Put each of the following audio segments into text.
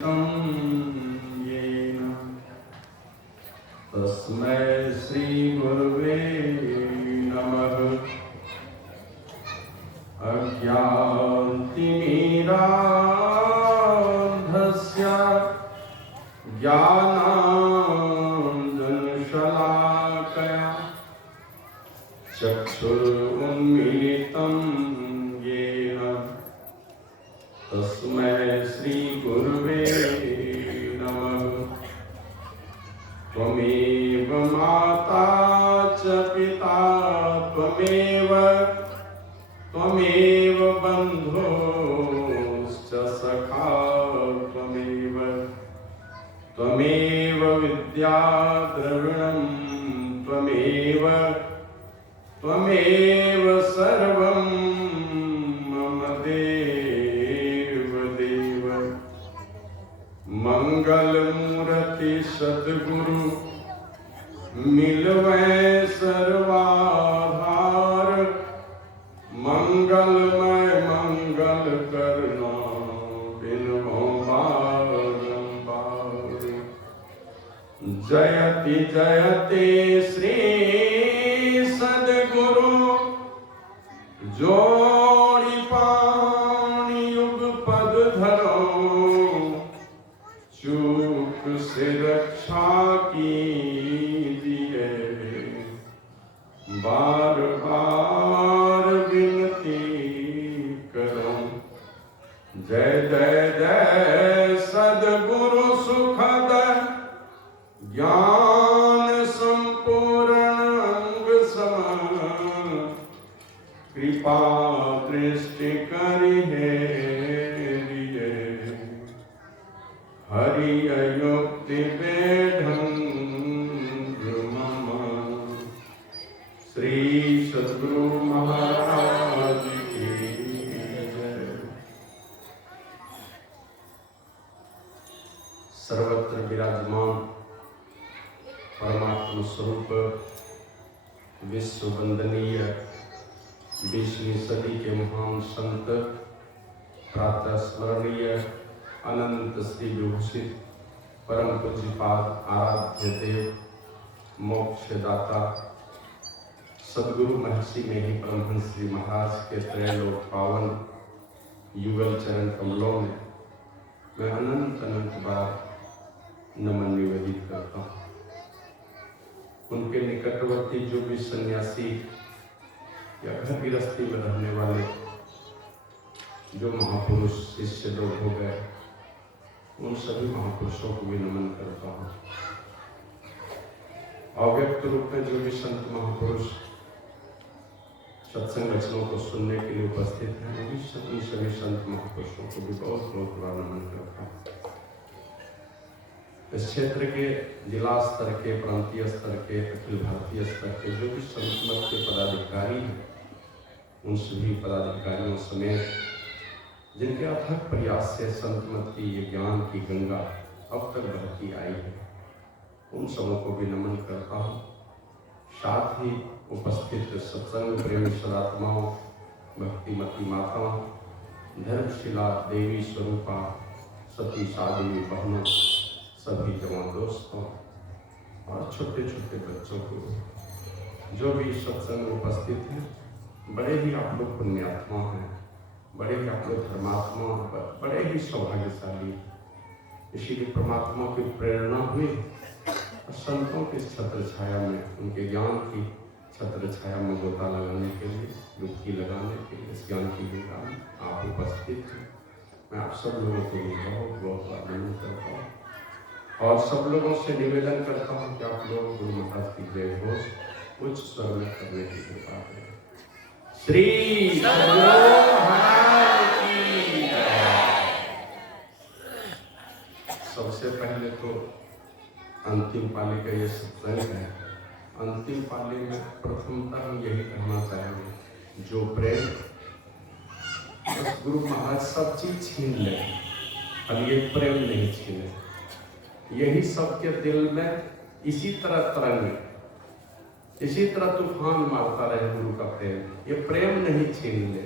येन तस्मै श्रीगुरुवे नमः। अज्ञानतिमिरान्धस्य ज्ञानाञ्जनशलाकया चक्षुरुन्मीलितं येन तस्मै श्रीगुरुवे नमः। त्वमेव माता च पिता त्वमेव बन्धुश्च सखा त्वमेव विद्या द्रविणं त्वमेव सर्वं मम देव। मंगलमूर्ति सद्गुरु मिलवै सर्वाधार, मंगलमय मंगल करना बिनहो बारंबार। जयति जयति श्री सद्गुरु जोड़ी पाणी युग पद धरो, चूक से रक्षा कीजिए बार बार विनती करो। जय जय जय सद्गुरु सुखद ज्ञान संपूर्ण अंग सम, कृपा दृष्टि करिहे हरि अयुक्ति बेढंग मम। श्री सद्गुरु महाराज की जय। सर्वत्र विराजमान परमात्मा स्वरूप विश्व वंदनीय 20वीं सदी के महान संत प्रातः स्मरणीय अनंत श्री विभूषित परम पूज्यपाद आराध्य देव मोक्षदाता सद्गुरु महर्षि में ही परमहंस श्री महाराज के त्रैलोक पावन युगल चरण कमलों में मैं अनंत अनंत बार नमन निवेदित करता हूँ। उनके निकटवर्ती जो भी सन्यासी या घर गृहस्थी में रहने वाले जो महापुरुष शिष्य लोग हो गए, उन सभी महापुरुषों को भी नमन करता हूँ। अव्यक्त रूप में जो भी संत महापुरुष सत्संग वचनों को सुनने के लिए उपस्थित हैं, वो भी सभी संत महापुरुषों को भी बहुत बहुत बड़ा नमन करता हूँ। इस क्षेत्र के जिला स्तर के, प्रांतीय स्तर के, अखिल भारतीय स्तर के जो भी संत मत के पदाधिकारी हैं, उन सभी पदाधिकारियों समेत जिनके अथक प्रयास से संत मत की ये ज्ञान की गंगा अब तक बहती आई है, उन सबों को भी नमन करता हूँ। साथ ही उपस्थित सत्संग प्रेमी सदात्माओं, भक्तिमती माताओं, धर्मशिला देवी स्वरूपा सती साधवी बहनों, सभी जवान दोस्तों और छोटे छोटे बच्चों को जो भी सत्संग में उपस्थित हैं, बड़े ही आप लोग पुण्यात्मा हैं, बड़े ही आप लोग धर्मात्मा, बड़े ही सौभाग्यशाली। इसीलिए परमात्मा की प्रेरणा हुई और संतों के छत्र छाया में, उनके ज्ञान की छत्र छाया में गोता लगाने के लिए, डुबकी लगाने के लिए इस ज्ञान की गंगा में आप उपस्थित हैं। मैं आप सब लोगों को बहुत बहुत आनंद करता हूँ और सब लोगों से निवेदन करता हूँ कि आप लोग गुरु महाराज की जय घोष उच्च स्वर में करने की कृपा करें। श्री सबसे पहले तो अंतिम पाली का ये सत्संग है। अंतिम पाली में प्रथमतः हम यही कहना चाहेंगे, जो प्रेम बस गुरु महाराज सब चीज छीन ले, अब ये प्रेम नहीं छीने। यही सबके दिल में इसी तरह तरंग, इसी तरह तूफान मारता रहे गुरु का प्रेम। ये प्रेम नहीं छीन ले।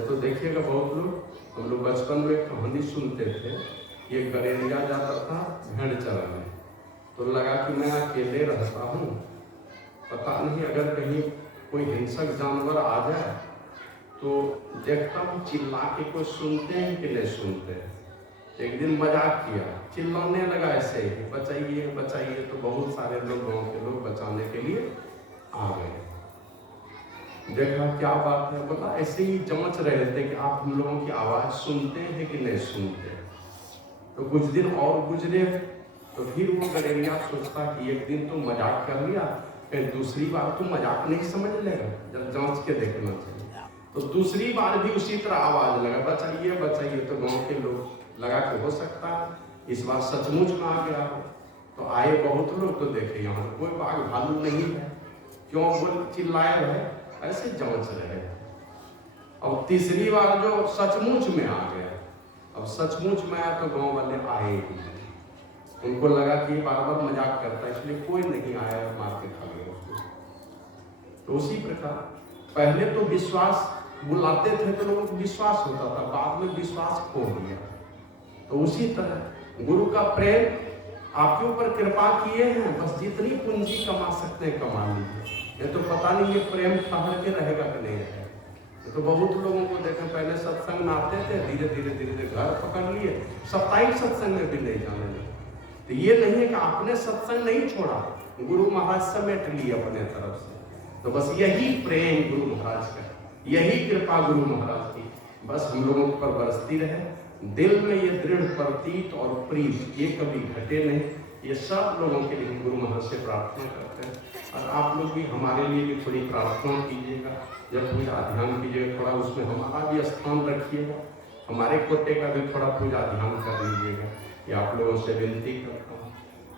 तो देखिएगा बहुत लोग, हम लोग बचपन में कहानी सुनते थे ये गलेरिया जाता था भेड़ चराने, तो लगा कि मैं अकेले रहता हूँ, पता नहीं अगर कहीं कोई हिंसक जानवर आ जाए तो देखता हूँ चिल्ला के कोई सुनते हैं कि नहीं सुनते हैं। एक दिन मजाक किया, चिल्लाने लगा ऐसे ही, बचाइए बचाइए, तो बहुत सारे लोग, गाँव के लोग बचाने के लिए आ गए। देखा क्या बात है, बोला ऐसे ही जांच रहे थे कि आप हम लोगों की आवाज़ सुनते हैं कि नहीं सुनते। तो कुछ दिन और गुजरे, तो फिर वो गलेरिया सोचता कि एक दिन तो मजाक कर लिया, फिर दूसरी बार तो मजाक नहीं समझ लेगा, जब जांच के देखना चाहिए। तो दूसरी बार भी उसी तरह आवाज लगा, बचाइए बचाइए, तो गांव के लोग लगा कि हो सकता है इस बार सचमुच में आ गया हो। तो आए बहुत लोग, तो देखे यहाँ कोई बाघ भालू नहीं है, क्यों बोल चिल्लाया है, ऐसे जांच रहे। अब तीसरी बार जो सचमुच में आ गया, अब सचमुच में आया तो गांव वाले आए ही, उनको लगा कि बार बार मजाक करता है, इसलिए कोई नहीं आया, मार के खा गया उसको। तो उसी प्रकार पहले तो विश्वास बुलाते थे तो लोगों को विश्वास होता था, बाद में विश्वास खो गया। तो उसी तरह गुरु का प्रेम आपके ऊपर कृपा किए हैं, बस जितनी पूंजी कमा सकते हैं कमा लीजिए, ये तो पता नहीं ये प्रेम ठहर के रहेगा कि नहीं रहेगा। तो बहुत लोगों को देखें, पहले सत्संग में आते थे, धीरे धीरे धीरे धीरे घर पकड़ लिए, साप्ताहिक सत्संग में भी नहीं जाने लगे। तो ये नहीं है कि आपने सत्संग नहीं छोड़ा, गुरु महाराज समेट लिए अपने तरफ से। तो बस यही प्रेम गुरु महाराज का, यही कृपा गुरु महाराज की बस हम लोगों पर बरसती रहे। दिल में ये दृढ़ प्रतीत और प्रीत ये कभी घटे नहीं, ये सब लोगों के लिए गुरु महाराज से प्रार्थना करते हैं। और आप लोग भी हमारे लिए भी थोड़ी प्रार्थना कीजिएगा, जब पूजा ध्यान कीजिएगा, थोड़ा उसमें हमारा भी स्थान रखिएगा, हमारे कोटे का भी थोड़ा पूजा ध्यान कर लीजिएगा, ये आप लोगों से विनती करता हूँ।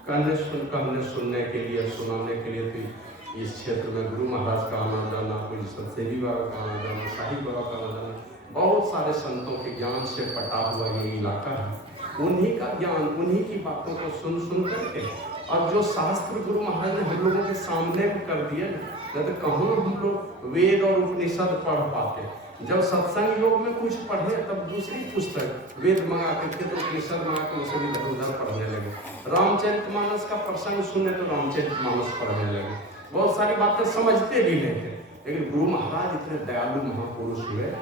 कहने सुनने के लिए, सुनाने के लिए तो इस क्षेत्र में गुरु महाराज का आना जाना, कोई सतसेवी बाबा का आना जाना, साहिब बाबा का आना जाना, बहुत सारे संतों के ज्ञान से पटा हुआ ये इलाका है। उन्हीं का ज्ञान, उन्हीं की बातों को सुन सुन करके, और जो शास्त्र गुरु महाराज ने हम लोगों के सामने कर दिए, नहीं तो कहाँ हम लोग वेद और उपनिषद पढ़ पाते। जब सत्संग योग में कुछ पढ़े तब दूसरी पुस्तक वेद मंगा के तो उपनिषद मंगा के उसे भी उधर पढ़ने लगे। रामचरितमानस का प्रसंग सुने तो रामचरितमानस पढ़ने लगे। बहुत सारी बातें समझते भी नहीं थे, लेकिन गुरु महाराज इतने दयालु महापुरुष हुए।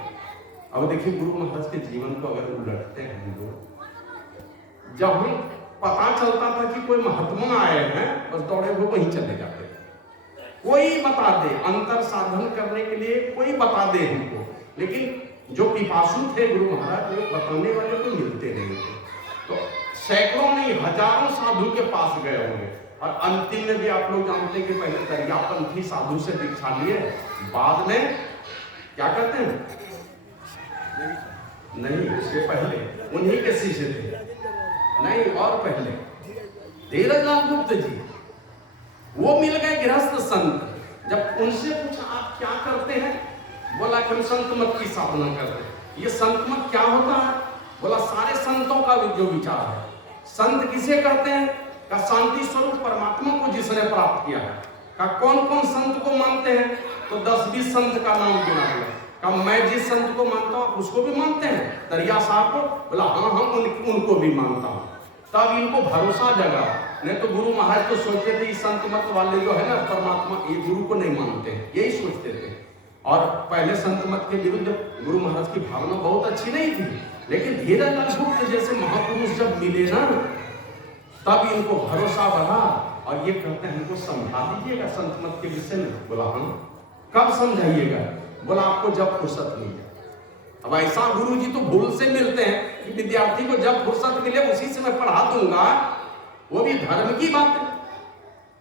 अब देखिए गुरु महाराज के जीवन को अगर उलटते हैं हम लोग, जब हम पता चलता था कि कोई महात्मा आए हैं, बस दौड़े हुए वहीं चले जाते थे। कोई बता दे, अंतर साधन करने के लिए कोई बता दे हमको, लेकिन जो पिपासु थे गुरु महाराज, वो बताने वाले को मिलते नहीं थे। तो सैकड़ों नहीं हजारों साधु के पास गए होंगे, और अंतिम में भी आप लोग जानते हैं कि पहले दरियापंथी साधु से दीक्षा लिए, बाद में क्या करते हैं, नहीं उसके पहले उन्हीं के शिष्य थे, नहीं और पहले धीरजलाल गुप्त जी, वो मिल गए गृहस्थ संत। जब उनसे पूछा आप क्या करते हैं, बोला कि हम संत मत की साधना करते हैं। ये संत मत क्या होता है, बोला सारे संतों का जो विचार है, संत किसे कहते हैं, का शांति स्वरूप परमात्मा को जिसने प्राप्त किया है। का कौन कौन संत को मानते हैं, तो 10-20 संत का नाम गिना दिया। का मैं जिस संत को मानता हूँ उसको भी मानते हैं, दरिया साहब को, बोला हाँ हाँ उनको भी मानता हूँ। तब इनको भरोसा जगा, नहीं तो गुरु महाराज तो सोचते थे संत मत वाले जो है ना परमात्मा, ये गुरु को नहीं मानते, यही सोचते थे। और पहले संत मत के विरुद्ध गुरु महाराज की भावना बहुत अच्छी नहीं थी, लेकिन धीरजलाल गुप्त जैसे महापुरुष जब मिले ना, तब इनको भरोसा बढ़ा। और ये कहते हैं हमको समझा दीजिएगा संत मत के विषय में। बोला हाँ, कब समझाइएगा, बोला आपको जब फुर्सत मिल जाए। अब ऐसा गुरु जी तो भूल से मिलते हैं कि विद्यार्थी को जब फुर्सत मिले उसी से मैं पढ़ा दूंगा, वो भी धर्म की बात है।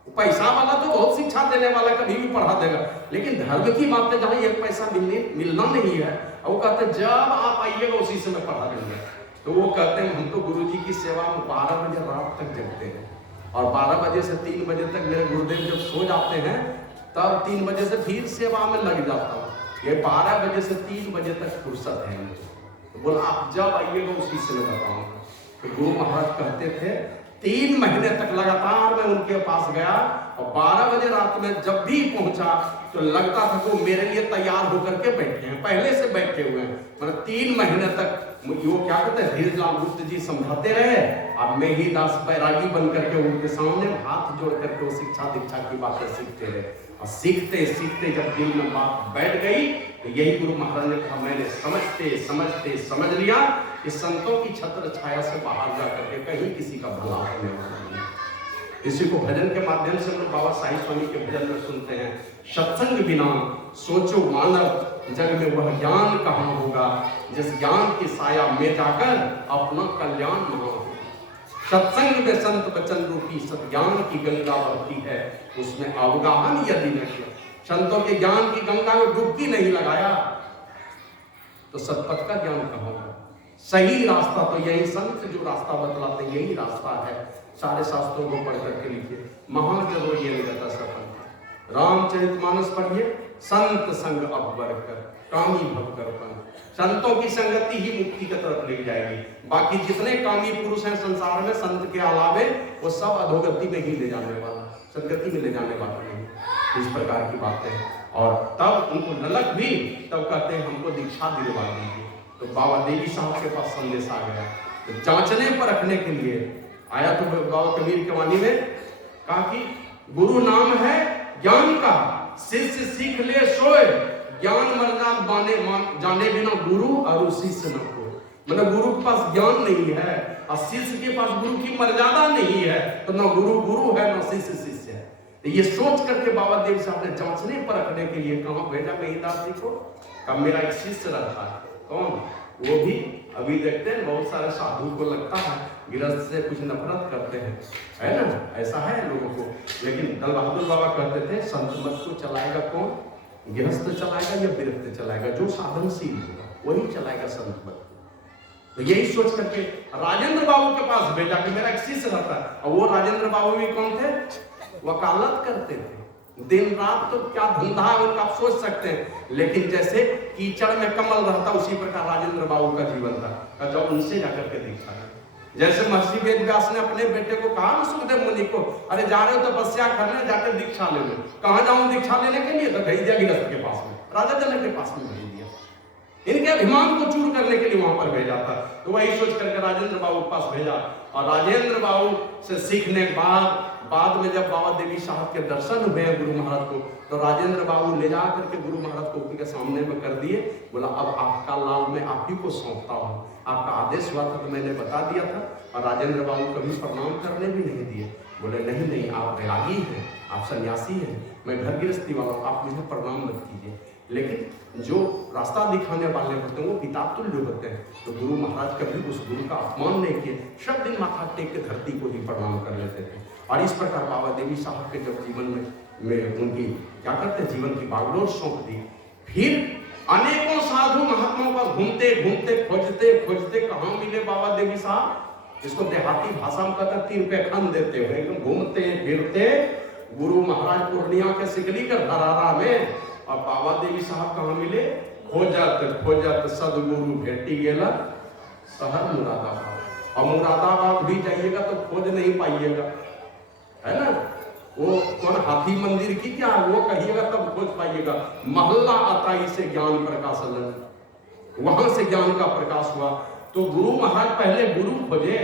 पैसा वाला तो बहुत शिक्षा देने वाला कभी भी पढ़ा देगा, लेकिन धर्म की बात है जहाँ एक पैसा मिलना नहीं है, और वो कहते हैं जब आप आइएगा उसी से मैं पढ़ा दूंगा। तो वो कहते हैं हम तो गुरु जी की सेवा में 12 बजे रात तक जगते हैं, और 12 बजे से 3 बजे तक मेरे गुरुदेव जब सो जाते हैं, तब 3 बजे से फिर सेवा में लग जाता हूँ। ये 12 बजे से 3 बजे तक फुर्सत है। तो बोला आप जब आइएगा उसी से मैं बताऊंगा। तो गुरु महाराज कहते थे 3 महीने तक लगातार मैं उनके पास गया, और 12 बजे रात में जब भी पहुंचा तो लगता था कि वो मेरे लिए तैयार होकर के बैठे हैं, पहले से बैठे हुए हैं। मतलब 3 महीने तक वो क्या कहते हैं, धीरजलाल गुप्त जी समझाते रहे, अब मैं ही दास बैरागी बन करके उनके सामने हाथ जोड़ करके वो शिक्षा दीक्षा की बातें सीखते रहे। और सीखते सीखते जब दिल में बात बैठ गई तो यही गुरु महाराज ने कहा, मैंने समझते समझते समझ लिया कि संतों की छत्र छाया से बाहर जा करके कहीं किसी का भला होने वाला नहीं। इसी को भजन के माध्यम से हम लोग बाबा साईं स्वामी के भजन में सुनते हैं, सत्संग बिना सोचो मानव जग में वह ज्ञान कहाँ होगा, जिस ज्ञान की साया में जाकर अपना कल्याण महा होगा। सत्संग में संत वचन रूपी सत्ज्ञान की गंगा बहती है, उसमें अवगाहन यदि न किया, संतों के ज्ञान की गंगा में डुबकी नहीं लगाया तो सतपथ का ज्ञान कहाँ होगा। सही रास्ता तो यही, संत जो रास्ता बतलाते हैं यही रास्ता है। सारे शास्त्रों को पढ़ करके लिखिए, महाजनो ये निगता सफल। रामचरितमानस पढ़िए, संत संग अकबर कर कामी भवकर्पण। संतों की संगति ही मुक्ति की तरफ ले जाएगी। बाकी जितने कामी पुरुष हैं संसार में संत के अलावे, वो सब अधोगति में ही ले जाने वाला, संगति में ले जाने वाला नहीं। इस प्रकार की बातें हैं। और तब उनको ललक भी, तब कहते हैं हमको दीक्षा दिलवा दीजिए। तो बाबा देवी साहब के पास संदेश आ गया, तो जांचने पर रखने के लिए आया। तो बाबा कबीर के वाणी में कहा कि गुरु नाम है ज्ञान का, शिष्य सीख ले सोए, ज्ञान मर्यादा बाने जाने बिना गुरु और शिष्य न हो। मतलब गुरु के पास ज्ञान नहीं है और शिष्य के पास गुरु की मर्यादा नहीं है, तो न गुरु गुरु है न शिष्य शिष्य है। तो ये सोच करके बाबा देव साहब ने जांचने पर रखने के लिए कहा भेजा कहीदास जी को। कब मेरा एक शिष्य रहता है, कौन, वो भी अभी देखते हैं बहुत सारे साधु को लगता है गृहस्थ से कुछ नफरत करते हैं, है ना, ऐसा है लोगों को। लेकिन दल बहादुर बाबा कहते थे संत मत को चलाएगा कौन, गृहस्थ चलाएगा या विरक्त चलाएगा, जो साधनशील होगा वही चलाएगा संत मत। तो यही सोच करके राजेंद्र बाबू के पास भेजा कि मेरा एक शिष्य रहता है। और वो राजेंद्र बाबू भी कौन थे, वकालत करते थे, दिन रात तो क्या धंधा है उनका आप सोच सकते हैं। लेकिन जैसे कीचड़ में कमल रहता उसी प्रकार राजेंद्र बाबू का जीवन था। जब उनसे जाकर के दीक्षा है, जैसे महर्षि वेद व्यास ने अपने बेटे को कहा ना सुखदेव मुनि को, अरे जा रहे हो तपस्या करने, जाकर दीक्षा ले लो। कहाँ जाऊं दीक्षा लेने के लिए, तो भेज दिया गृहस्थ के पास में, राजा जनक के पास में भेज दिया। इनके अभिमान को चूर करने के लिए वहां पर भेजा था। तो वही सोच करके राजेंद्र बाबू के पास भेजा। और राजेंद्र बाबू से सीखने के बाद में जब बाबा देवी साहब के दर्शन हुए हैं गुरु महाराज को, तो राजेंद्र बाबू ले जा करके गुरु महाराज को उनके सामने में कर दिए। बोला अब आपका लाल मैं आप ही को सौंपता हूँ, आपका आदेश हुआ था तो मैंने बता दिया था। और राजेंद्र बाबू कभी प्रणाम करने भी नहीं दिए। बोले नहीं नहीं, आप बैरागी हैं, आप सन्यासी हैं, मैं घर गृहस्थी वाला हूँ, आप मुझे प्रणाम मत कीजिए। लेकिन जो रास्ता दिखाने वाले होते हैं वो पिता तुल्य होते हैं। तो गुरु महाराज कभी उस गुरु का अपमान नहीं किए, सब दिन माथा टेक के धरती को ही प्रणाम कर लेते थे। और इस प्रकार बाबा देवी साहब के जब जीवन में उनकी क्या करते हैं, जीवन की बागडोर सौंप दी। फिर अनेकों साधु महात्माओं का घूमते घूमते खोजते खोजते कहाँ मिले बाबा देवी साहब। इसको देहाती भाषा में कहते 3 रुपये खन देते हुए एकदम घूमते फिरते गुरु महाराज पूर्णिया के सिकली कर धरारा में। और बाबा देवी साहब कहाँ मिले, खोजत सदगुरु भेटी गेला शहर मुरादाबाद। और मुरादाबाद भी जाइएगा तो खोज नहीं पाइएगा, है ना। वो कौन हाथी मंदिर की क्या वो कहिएगा तब खोज पाइएगा। महल्ला अताई से ज्ञान प्रकाश, वहां से ज्ञान का प्रकाश हुआ। तो गुरु महाराज पहले गुरु खोजे।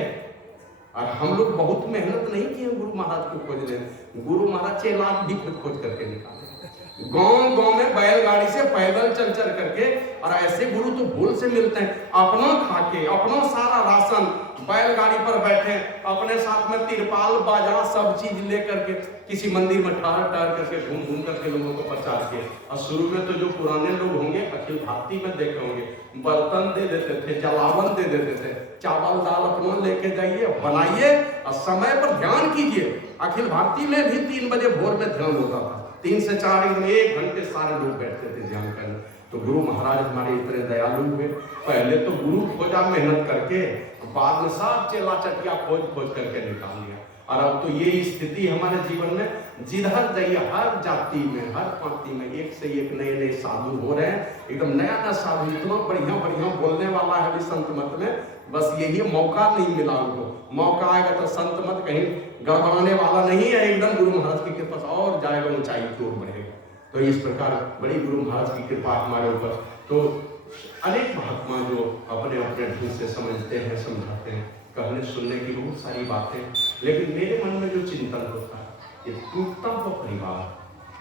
और हम लोग बहुत मेहनत नहीं किए गुरु महाराज को खोजने। गुरु महाराज चेला भी खोज करके निकाले, गांव गांव में बैलगाड़ी से पैदल चल चल करके। और ऐसे गुरु तो भूल से मिलते हैं, अपना खाके अपना सारा राशन बैलगाड़ी पर बैठे, अपने साथ में तिरपाल बाजा सब चीज लेकर के किसी मंदिर में ठहर करके घूम घूम करके लोगों को प्रचार किए। और शुरू में तो जो पुराने लोग होंगे अखिल भारती में देखे होंगे, बर्तन दे देते थे, जलावन दे देते थे, चावल दाल अपना लेके जाइए बनाइए और समय पर ध्यान कीजिए। अखिल भारती में भी 3 बजे भोर में ध्यान होता था, 3 से 4 1 घंटे सारे लोग बैठते थे ध्यान करने। तो गुरु महाराज हमारे इतने दयालु हुए, पहले तो गुरु खोजा मेहनत करके, बाद में सब चेला चटिया खोज करके निकाल लिया। और अब तो ये स्थिति हमारे जीवन में, जिधर जाइए हर जाति में हर पार्टी में एक से एक नए नए साधु हो रहे हैं। एकदम नया नया साधु, इतना बढ़िया बढ़िया बोलने वाला है अभी संत मत में। बस यही मौका नहीं मिला उनको, मौका आएगा तो संत मत कहीं गड़बड़ाने वाला नहीं है, एकदम गुरु महाराज की कृपा से और जाएगा, ऊंचाई की ओर बढ़ेगा। तो इस प्रकार बड़ी गुरु महाराज की कृपा हमारे ऊपर। तो अनेक महात्मा जो अपने अपने ढंग से समझते हैं, समझाते हैं, कहने सुनने की बहुत सारी बातें, लेकिन मेरे मन में जो चिंतन होता है, ये टूटता हुआ परिवार,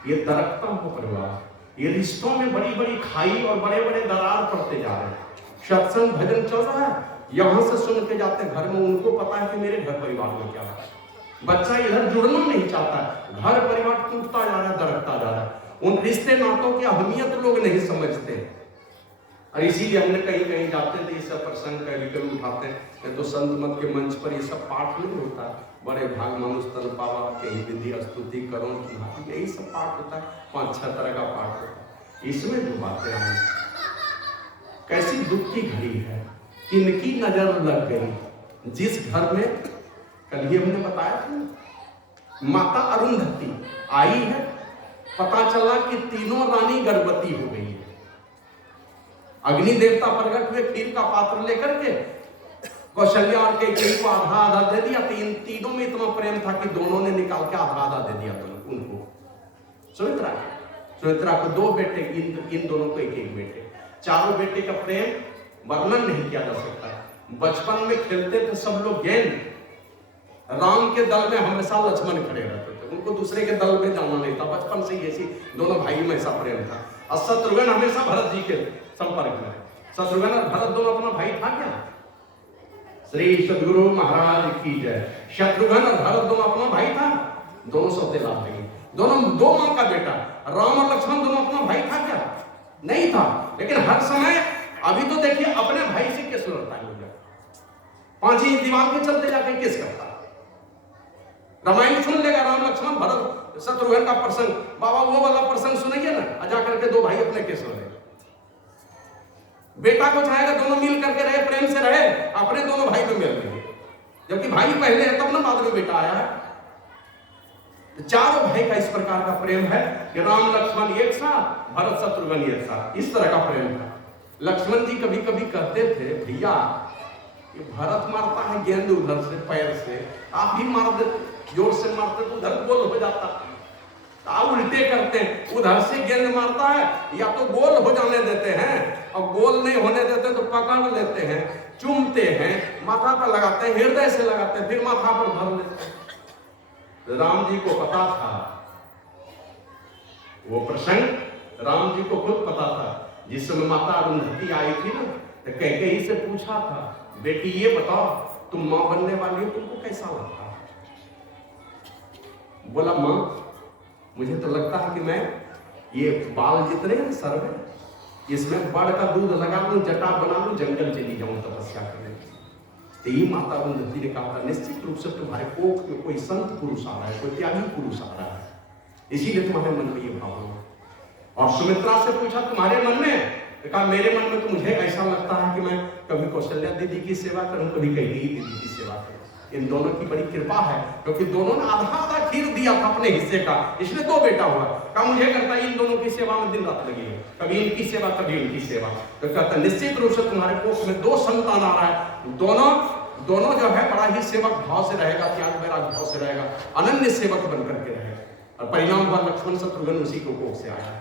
ये दरकता हुआ परिवार, ये रिश्तों में बड़ी बड़ी खाई और बड़े बड़े दरार पड़ते जा रहे हैं। सत्संग भजन चल रहा है, यहाँ से सुन के जाते हैं घर में, उनको पता है कि मेरे घर परिवार में क्या है। बच्चा इधर जुड़ना नहीं चाहता है, घर परिवार टूटता जा रहा है, दरकता जा रहा है। उन रिश्ते नातों की अहमियत लोग नहीं समझते, और इसीलिए हमने कहीं कहीं जाते थे ये सब प्रसंग कभी उठाते हैं। तो संत मत के मंच पर ये सब पाठ नहीं होता, बड़े भाग मानुष तन पावा के विधि स्तुति करो, यही सब पाठ होता है, 5-6 तरह का पाठ होता है। इसमें जो बातें हैं, कैसी दुख की घड़ी है, किनकी नजर लग गई। जिस घर में कल ही हमने बताया था माता अरुंधति आई है, पता चला कि तीनों रानी गर्भवती हो गई है। अग्नि देवता प्रकट हुए खीर का पात्र लेकर के, कौशल्या और कैकेयी को आधा आधा दे दिया। तीनों में इतना प्रेम था कि दोनों ने निकाल के आधा आधा दे दिया उनको। सुमित्रा को 2 बेटे, इन दोनों को 1-1 बेटे। चारों बेटे का प्रेम वर्णन नहीं किया जा सकता। बचपन में खेलते थे सब लोग गेंद, राम के दल में हमेशा लक्ष्मण खड़े रहते थे, उनको दूसरे के दल में जाना नहीं था। बचपन से ही ऐसी दोनों भाई में ऐसा प्रेम था। और शत्रुघ्न हमेशा भरत जी के संपर्क में। शत्रुघ्न और भरत दोनों अपना भाई था क्या? श्री सद्गुरु महाराज की जय। शत्रुघ्न और भरत दोनों अपना भाई था, दोनों सौतेला भाई, दोनों 2 मां का बेटा। राम और लक्ष्मण दोनों अपना भाई था क्या? नहीं था। लेकिन हर समय अभी तो देखिए अपने भाई से किस लड़ता है, 5 इंच दीवार पे चलते जाके किस करता है। रामायण सुन लेगा राम लक्ष्मण भरत शत्रुघ्न का प्रसंग, बाबा वो वाला प्रसंग सुनेंगे ना, जा करके 2 भाई अपने केस लड़े। बेटा को चाहेगा दोनों मिल करके रहे, प्रेम से रहे, अपने दोनों भाई में मिल लेंगे, जबकि भाई पहले है तब ना बाद में बेटा आया है। तो चारों भाई का इस प्रकार का प्रेम है कि राम लक्ष्मण एक साथ, भरत शत्रुघ्न एक साथ, इस तरह का प्रेम था। लक्ष्मण जी कभी कभी कहते थे, भैया ये भरत मारता है गेंद उधर से पैर से, आप भी मार देते, जोर से मारते तो उधर गोल हो जाता। आप उल्टे करते हैं, उधर से गेंद मारता है, या तो गोल हो जाने देते हैं, और गोल नहीं होने देते तो पकड़ लेते हैं, चूमते हैं, माथा पर लगाते हैं, हृदय से लगाते हैं, फिर माथा पर धर लेते हैं। राम जी को पता था वो प्रसंग, राम जी को खुद पता था। जिस समय माता अरुंधति आई थी ना, तो कैकेयी से पूछा था, बेटी ये बताओ तुम मां बनने वाली हो, तुमको कैसा लगता है? बोला मां मुझे तो लगता है कि मैं ये बाल जितने हैं सर में, इसमें बड़ का दूध लगा लूं, जटा बना लूं, जंगल चली जाऊं तपस्या करने। तो ये माता अरुंधति ने कहा था, निश्चित रूप से तुम्हारे कोख में कोई संत पुरुष आ रहा है, कोई त्यागी पुरुष आ रहा है, इसीलिए तुम्हारे मन में ये भाव हो। और सुमित्रा से पूछा तुम्हारे मन में? कहा मेरे मन में तो मुझे ऐसा लगता है कि मैं कभी कौशल्या दीदी की सेवा करूं, कभी कैकेयी दीदी की सेवा करूं। इन दोनों की बड़ी कृपा है, क्योंकि दोनों ने आधा आधा खीर दिया था अपने हिस्से का, इसलिए 2 बेटा हुआ। कहा मुझे करता है इन दोनों की सेवा में दिन रात लगी है, कभी इनकी सेवा कभी इनकी सेवा। तो कहता निश्चित रूप से तुम्हारे कोख में 2 संतान आ रहा है, दोनों जो है बड़ा ही सेवक भाव से रहेगा, त्याग वैराग भाव से रहेगा, अनन्य सेवक बन करके रहेगा। और परिणाम हुआ लक्ष्मण शत्रुघ्न उसी को कोख से आया,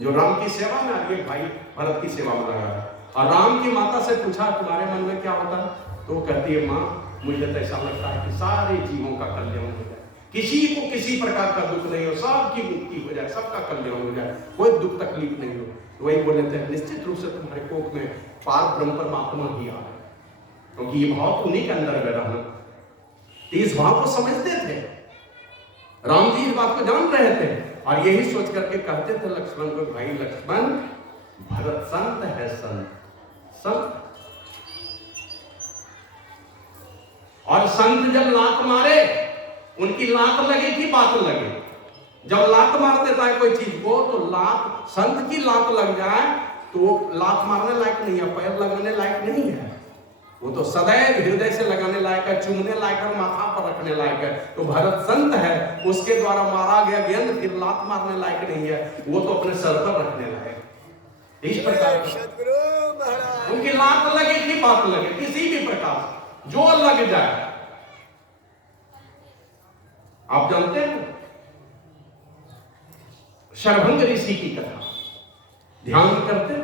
जो राम की सेवा में आगे भाई भरत की सेवा में लगा है। और राम की माता से पूछा तुम्हारे मन में क्या होता है? तो वो कहती है माँ मुझे तो ऐसा लगता है कि सारे जीवों का कल्याण हो जाए, किसी को किसी प्रकार का दुख नहीं हो, सबकी मुक्ति हो जाए, सबका कल्याण हो जाए, कोई दुख तकलीफ नहीं हो। तो वही बोले थे निश्चित रूप से तुम्हारे कोख में पार ब्रह्म परमात्मा ही आ रहा है, क्योंकि ये भाव उन्हीं के अंदर बैठा है। इस भाव को समझते थे, राम जी इस बात को जान रहे थे, और यही सोच करके कहते थे लक्ष्मण को, भाई लक्ष्मण भरत संत है, संत। और संत जब लात मारे, उनकी लात लगे कि बात लगे, जब लात मारते था कोई चीज को, तो लात, संत की लात लग जाए तो लात मारने लायक नहीं है, पैर लगाने लायक नहीं है, वो तो सदैव हृदय से लगाने लायक है, चूमने लायक है, माथा पर रखने लायक है। तो भरत संत है, उसके द्वारा मारा गया गेंद फिर लात मारने लायक नहीं है, वो तो अपने सर पर रखने लायक। इस प्रकार उनकी लात लगे कि बात लगे, किसी भी प्रकार जो लग जाए। आप जानते हैं शरभंग ऋषि की कथा, ध्यान करते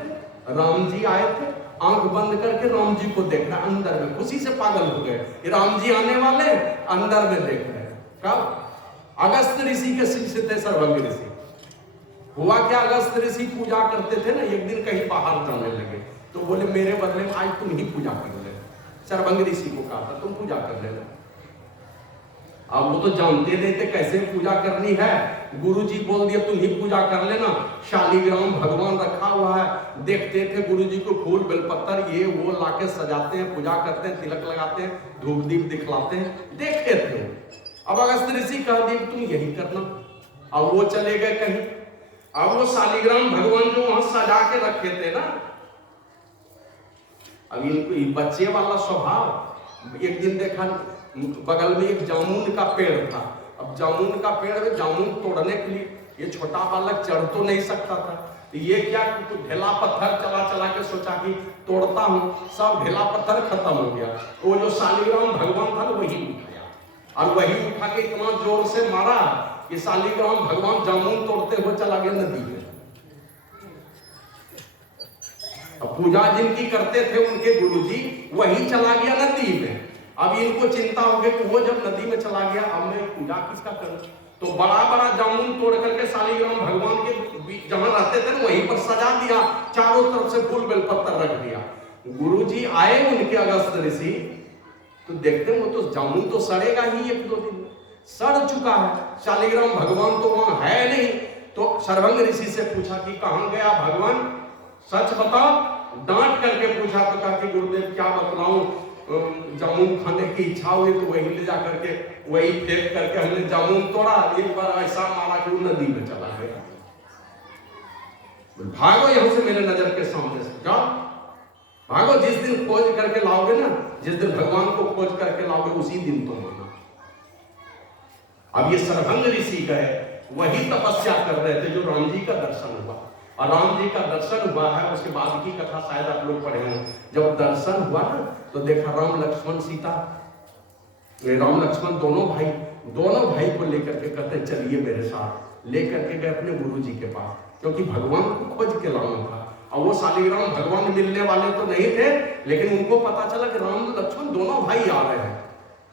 राम जी आए थे, आंख बंद करके राम जी को देख रहे, अंदर में खुशी से पागल हो गए कि राम जी आने वाले, अंदर में देख रहे। कब? अगस्त ऋषि के शिष्य थे सर्वंग ऋषि। हुआ क्या, अगस्त ऋषि पूजा करते थे ना, एक दिन कहीं बाहर जाने लगे तो बोले मेरे बदले में आज तुम ही पूजा कर ले। सर्वंग ऋषि को कहा था तुम पूजा कर लेना। अब वो तो जानते नहीं थे कैसे पूजा करनी है, गुरुजी बोल दिया तुम ही पूजा कर लेना। शालिग्राम भगवान रखा हुआ है, देखते थे गुरुजी को फूल बेलपत्तर ये वो लाके सजाते हैं, पूजा करते हैं, तिलक लगाते हैं, धूप दीप दिखलाते हैं, देखे थे। अब अगस्त ऋषि कह दिए तुम यही करना। अब वो चले गए कहीं। अब वो शालिग्राम भगवान जो वहां सजा के रखे थे ना, अब इनको बच्चे वाला स्वभाव, एक दिन देखा बगल में एक जामुन का पेड़ था। अब जामुन का पेड़ में जामुन तोड़ने के लिए ये छोटा बालक चढ़ तो नहीं सकता था, तो ये क्या तो ढेला पत्थर चला चला के सोचा कि तोड़ता हूं, सब ढेला पत्थर खत्म हो गया। वो जो शालिग्राम भगवान था ना वही उठाया, और वही उठा के इतना जोर से मारा कि शालिग्राम भगवान जामुन तोड़ते हुए चला गया नदी में। पूजा जिनकी करते थे उनके गुरुजी वही चला गया नदी में। अब इनको चिंता हो गई कि वो जब नदी में चला गया अब मैं पूजा किसका करूं, तो बड़ा बड़ा जामुन तोड़ करके शालिग्राम भगवान के जहां रहते थे ना वहीं पर सजा दिया, चारों तरफ से फूल बेलपत्तर रख दिया। गुरुजी आए उनके अगस्त ऋषि, तो देखते वो तो जामुन तो सड़ेगा ही एक दो दिन में, सड़ चुका है, शालिग्राम भगवान तो वहां है नहीं। तो सर्वंग ऋषि से पूछा कि कहां गया भगवान, सच बताओ। डांट करके पूछा तो कहा कि गुरुदेव क्या बतलाऊं, जामुन खाने की इच्छा हुई तो वही ले जा करके वही फेंक करके हमने जामुन तोड़ा, एक बार ऐसा मारा कि वो नदी में चला गया। भागो यहां से मेरे नजर के सामने से, जाओ भागो। जिस दिन खोज करके लाओगे ना, जिस दिन भगवान को खोज करके लाओगे उसी दिन तुम आना। अब ये सर्वंग ऋषि गए, वही तपस्या कर रहे थे जो राम जी का दर्शन हुआ। और राम जी का दर्शन हुआ है, उसके बाद की कथा शायद आप लोग पढ़े हों। जब दर्शन हुआ ना तो देखा राम लक्ष्मण सीता, राम लक्ष्मण दोनों भाई को लेकर के कहते चलिए मेरे साथ, लेकर के गए अपने गुरु जी के पास, क्योंकि भगवान को खोज के लाना था। और वो शालिग्राम भगवान मिलने वाले तो नहीं थे, लेकिन उनको पता चला कि राम लक्ष्मण दोनों भाई आ रहे हैं।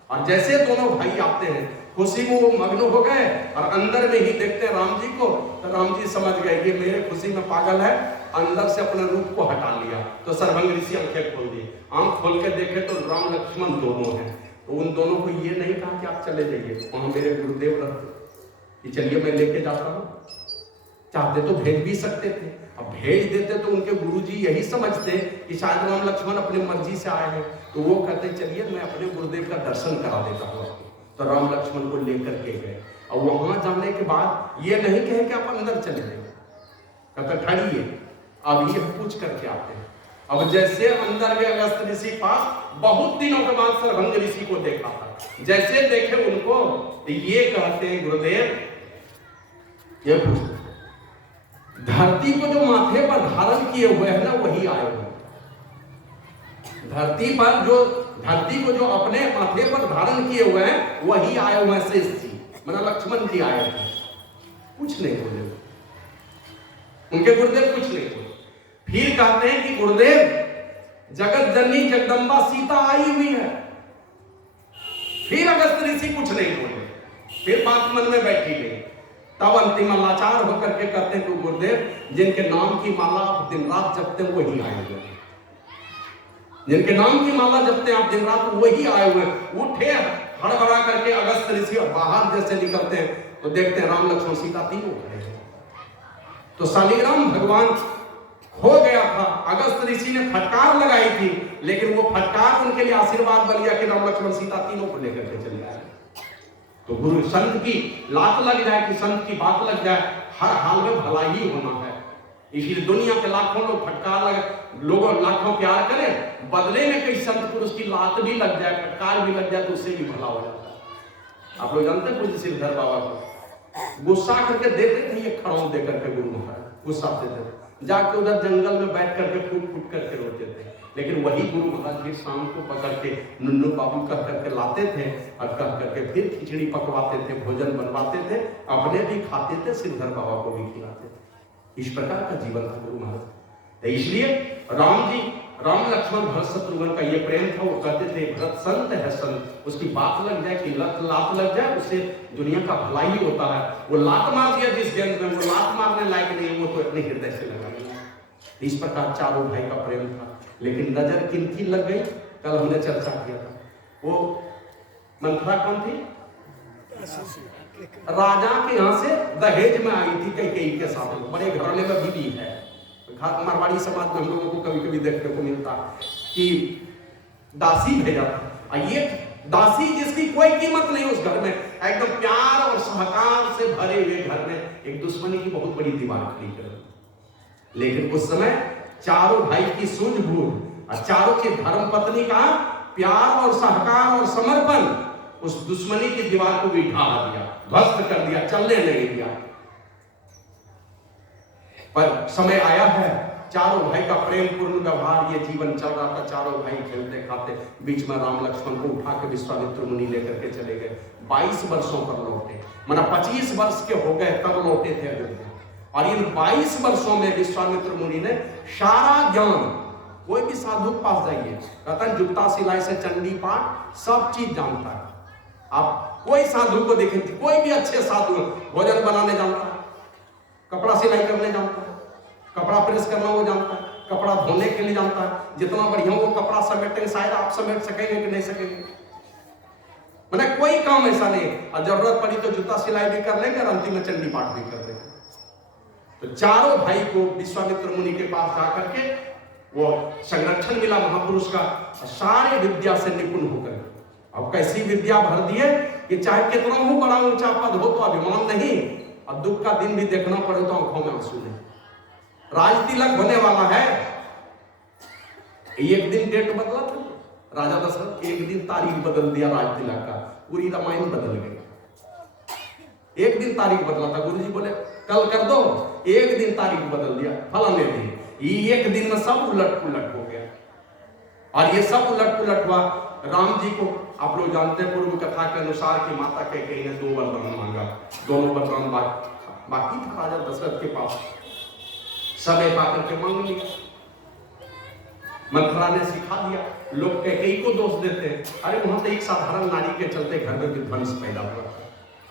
और जैसे दोनों भाई आते हैं खुशी में वो मग्न हो गए, और अंदर में ही देखते हैं राम जी को, तो राम जी समझ गए कि मेरे खुशी में पागल है, अंदर से अपने रूप को हटा लिया। तो सर्वंग ऋषि आंखें खोल दी, आंख खोल के देखे तो राम लक्ष्मण दोनों हैं। तो उन दोनों को ये नहीं कहा कि आप चले जाइए, वहां मेरे गुरुदेव रहते कि चलिए मैं लेके जाता हूँ। चाहते तो भेज भी सकते थे, अब भेज देते तो उनके गुरुजी यही समझते कि शायद राम लक्ष्मण अपनी मर्जी से आए हैं, तो वो कहते चलिए मैं अपने गुरुदेव का दर्शन करा देता हूँ आपको। तो राम लक्ष्मण को लेकर के गए, और वहां जाने के बाद ये नहीं कहे कि आप अंदर चले जाइए, कहते ठहरिए अब ये पूछ करके आते हैं। अब जैसे अंदर गए अगस्त ऋषि पास, बहुत दिनों के बाद सर्वंग ऋषि को देखा था, जैसे देखे उनको ये कहते हैं गुरुदेव, ये पूछते धरती को जो माथे पर धारण किए हुए हैं ना वही आए हुए, धरती को जो अपने माथे पर धारण किए हुए हैं वही आए हुए हैं शेष जी, मतलब लक्ष्मण जी आए थे। कुछ नहीं बोले उनके गुरुदेव, कुछ नहीं बोले। फिर कहते हैं कि गुरुदेव जगत जननी जगदम्बा सीता आई हुई है। फिर अगस्त ऋषि कुछ नहीं बोले, फिर बात मन में बैठी गई। तब अंतिम लाचार होकर के कहते हैं कि गुरुदेव जिनके नाम की माला आप दिन रात जपते हैं वही आए हुए, जिनके नाम की माला जपते हैं आप दिन रात वही आए हुए। उठे हड़बड़ा करके अगस्त ऋषि और बाहर जैसे निकलते हैं तो देखते हैं राम लक्ष्मण सीता तीनों खड़े हैं। तो शालिग्राम भगवान खो गया था, अगस्त ऋषि ने फटकार लगाई थी, लेकिन वो फटकार उनके लिए आशीर्वाद बन गया कि राम लक्ष्मण सीता तीनों को लेकर के चले आए। तो गुरु संत की लात लग जाए कि संत की बात लग जाए, हर हाल में भला ही होना है। इसलिए दुनिया के लाखों लोग फटकार लगे, लोगों लाखों प्यार करें, बदले में कई संत पुरुष की लात भी लग जाए, फटकार भी लग जाए तो उससे भी भला हो जाता है। आप लोग जानते हैं पूज्य श्रीधर बाबा को गुस्सा करके देते थे, ये खड़ाऊ दे करके गुरु महाराज गुस्सा देते थे, जाके उधर जंगल में बैठ करके फूट फूट करके रोते थे। लेकिन वही गुरु महाराज भी शाम को पकड़ के नुन्नू बाबू कह करके लाते थे, और कह करके फिर खिचड़ी पकवाते थे, भोजन बनवाते थे, अपने भी खाते थे, श्रीधर बाबा को भी खिलाते थे। इस प्रकार का जीवन था गुरु महाराज। तो इसलिए राम लक्ष्मण भरत शत्रुघ्न का ये प्रेम था। वो कहते थे भरत संत है संत, उसकी बात लग जाए कि लात लग जाए, उससे दुनिया का भला ही होता है। वो लात मार दिया जिस गंज में, वो लात मारने लायक नहीं, वो तो अपने हृदय से लगा लिया। इस प्रकार चारों भाई का प्रेम था। लेकिन नजर किनकी लग गई, कल हमने चर्चा किया था। वो मंथरा कौन थी? राजा के यहाँ से दहेज में आई थी कैकेयी के साथ। बड़े घराने में बीवी है। मारवाड़ी समाज में हम लोगों को कभी कभी देखने को मिलता कि दासी भेजा था। ये दासी जिसकी कोई कीमत नहीं उस घर में, एकदम प्यार और सहकार से भरे हुए घर में एक दुश्मनी की बहुत बड़ी दीवार खड़ी कर। लेकिन उस समय चारों भाई की सूझबूझ और चारों की धर्म पत्नी का प्यार और सहकार और समर्पण उस दुश्मनी की दीवार को भी ढा दिया, ध्वस्त कर दिया, चलने नहीं दिया। पर समय आया है, चारों भाई का प्रेम पूर्ण व्यवहार, ये जीवन चल रहा था। चारों भाई खेलते खाते, बीच में राम लक्ष्मण को उठा के विश्वामित्र मुनि लेकर के चले गए। 22 वर्षों पर लौटे, माना 25 वर्ष के हो गए तब लौटे थे अयोध्या। और इन 22 वर्षों में विश्वामित्र मुनि ने सारा ज्ञान, कोई भी साधु के पास जाइए, कहता है जूता सिलाई से चंडी पाठ सब चीज जानता है। आप कोई साधु को देखें, कोई भी अच्छे साधु भोजन बनाने जानता है, कपड़ा सिलाई करने जानता है, कपड़ा प्रेस करना वो जानता है, कपड़ा धोने के लिए जानता है। जितना बढ़िया वो कपड़ा समेटेंगे, शायद आप समेट सकेंगे कि नहीं सकेंगे, मैंने कोई काम ऐसा नहीं। और जरूरत पड़ी तो जूता सिलाई भी कर लेंगे और अंतिम में चंडी पाठ भी कर देंगे। तो चारों भाई को विश्वामित्र मुनि के पास जाकर के वो संरक्षण मिला महापुरुष का, सारे विद्या से निपुण होकर। अब कैसी विद्या भर दिए कि चाहे कितना हो बड़ा ऊंचा पद हो तो अभिमान नहीं, और दुख का दिन भी देखना पड़े तो आंखों में आंसू नहीं। राज तिलक होने वाला है, एक दिन डेट बदला था राजा दशरथ, एक दिन तारीख बदल दिया राज तिलक का, पूरी रामायण बदल गई। एक दिन तारीख बदला था, गुरुजी बोले कल कर दो, एक दिन तारीख बदल दिया, फलाने दिन। एक दिन में सब उलट पुलट हो गया। और ये सब उलट पुलट हुआ। राम जी को आप लोग जानते हैं, पूर्व कथा के अनुसार कि माता कैकेयी ने 2 वरदान मांगा, दोनों वरदान बाकी था राजा दशरथ के पास, सब एक आकर के मांग लिया। मंथरा ने सिखा दिया। लोग कैकेयी को दोष देते हैं, अरे वहां तो एक साधारण नारी के चलते घर में विध्वंस पैदा हुआ।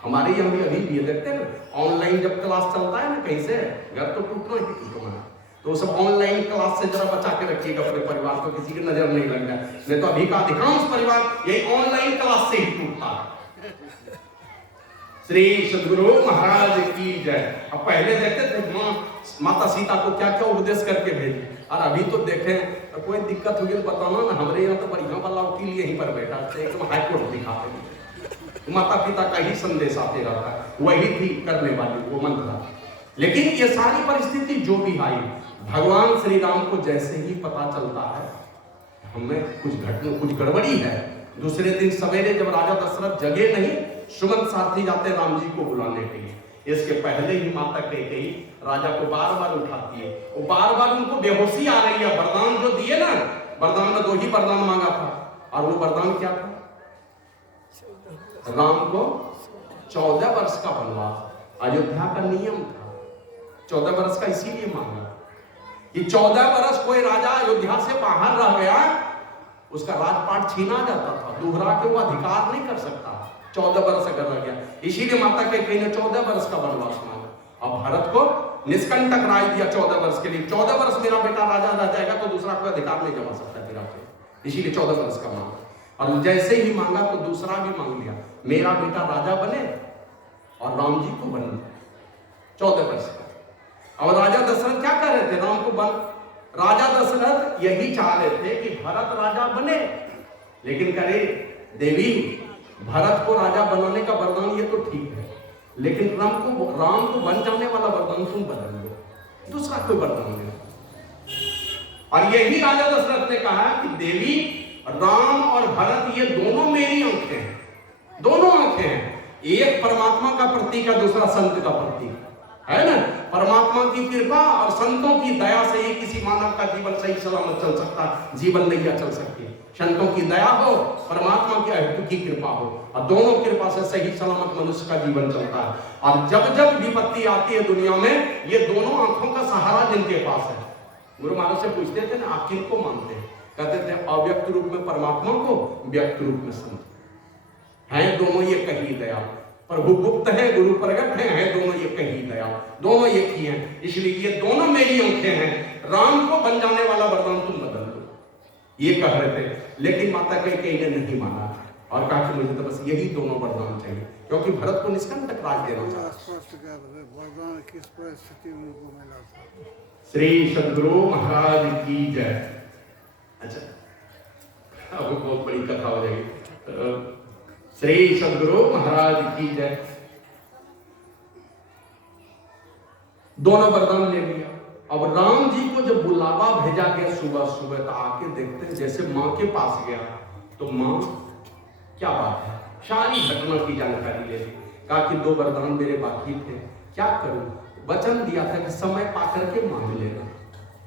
हमारे यहाँ भी अभी भी देखते हैं ना, ऑनलाइन जब क्लास चलता है ना कहीं से, घर तो टूटना ही टूटना है, तो सब ऑनलाइन क्लास से जरा बचा के रखिएगा अपने परिवार को, किसी की नजर नहीं लग जाए। नहीं तो अभी का अधिकांश परिवार यही ऑनलाइन क्लास से ही टूटता है। श्री सद्गुरु महाराज की जय। अब पहले देखते थे माता सीता को क्या क्या उपदेश करके भेजी, और अभी तो देखें तो कोई दिक्कत होगी तो बताना ना, हमारे यहाँ तो बढ़िया वाला वकील यहीं पर बैठा है, एकदम हाईकोर्ट दिखाते, माता पिता का ही संदेश आते रहता है। वही थी करने वाली वो मंथरा। लेकिन ये सारी परिस्थिति जो भी आई, भगवान श्री राम को जैसे ही पता चलता है हमें कुछ गड़बड़ी है, दूसरे दिन सवेरे जब राजा दशरथ जगे नहीं, सुमंत सारथी जाते राम जी को बुलाने के लिए। इसके पहले ही माता कैकेयी राजा को बार बार उठाती है, वो बार बार उनको बेहोशी आ रही है। वरदान जो दिए ना, वरदान में 2 ही वरदान मांगा था, और वो वरदान क्या था? राम को 14 वर्ष का वनवास। अयोध्या का नियम था 14 वर्ष का, इसीलिए मांगा कि 14 वर्ष कोई राजा अयोध्या से बाहर रह गया, उसका राजपाट छीना जाता था, दोहरा के वो अधिकार नहीं कर सकता 14 वर्ष अगर रह गया। इसीलिए माता कैकेयी ने 14 वर्ष का वनवास मांगा। अब भरत को निष्कंटक राय दिया 14 वर्ष के लिए, 14 वर्ष मेरा बेटा राजा रह जाएगा तो दूसरा कोई अधिकार नहीं जमा सकता मेरा पे, इसीलिए 14 वर्ष का मांगा। और जैसे ही मांगा तो दूसरा भी मांग लिया, मेरा बेटा राजा बने और राम जी को बन 14 वर्ष का। और राजा दशरथ क्या कर रहे थे? राम को बन, राजा दशरथ यही चाह रहे थे कि भरत राजा बने, लेकिन करे देवी भरत को राजा बनाने का वरदान ये तो ठीक है, लेकिन राम को बन जाने वाला वरदान तुम बदल दो, दूसरा कोई वरदान नहीं। और यही राजा दशरथ ने कहा कि देवी राम और भरत ये दोनों मेरी आंखें हैं, दोनों आंखें हैं, एक परमात्मा का प्रतीक है, दूसरा संत का प्रतीक है ना। परमात्मा की कृपा और संतों की दया से ही किसी मानव का जीवन सही सलामत चल सकता, जीवन नैया चल सकती है। संतों की दया हो, परमात्मा की अहेतु की कृपा हो, और दोनों कृपा से सही सलामत मनुष्य का जीवन चलता है। और जब जब विपत्ति आती है दुनिया में, ये दोनों आंखों का सहारा जिनके पास है, गुरु महाराज से पूछते थे ना, आप किनको मानते हैं? कहते थे अव्यक्त रूप में परमात्मा को, व्यक्त रूप में संत हैं, दोनों ये कही दया। प्रभु गुप्त है, गुरु प्रगट है दोनों ये कही दया, दोनों एक ही हैं। इसलिए ये दोनों मेरी आंखें हैं, राम को बन जाने वाला वरदान तुम बदल दो, ये कह रहे थे। लेकिन माता कैकेयी ने नहीं माना और कहा कि मुझे तो बस यही दोनों वरदान चाहिए, क्योंकि भरत को निष्कंटक राज देना चाहता। वरदान किस परिस्थिति में उनको मिला था? श्री सद्गुरु महाराज की जय। अच्छा, अब बहुत बड़ी कथा हो जाएगी। श्री सद्गुरु महाराज की जय। दोनों वरदान ले लिया। अब राम जी को जब बुलावा भेजा गया सुबह सुबह, तो आके देखते हैं जैसे मां के पास गया तो मां क्या बात है, सारी घटना की जानकारी ले ली। कहा कि 2 वरदान मेरे बाकी थे, क्या करूं? वचन दिया था कि समय पाकर के मांग लेना,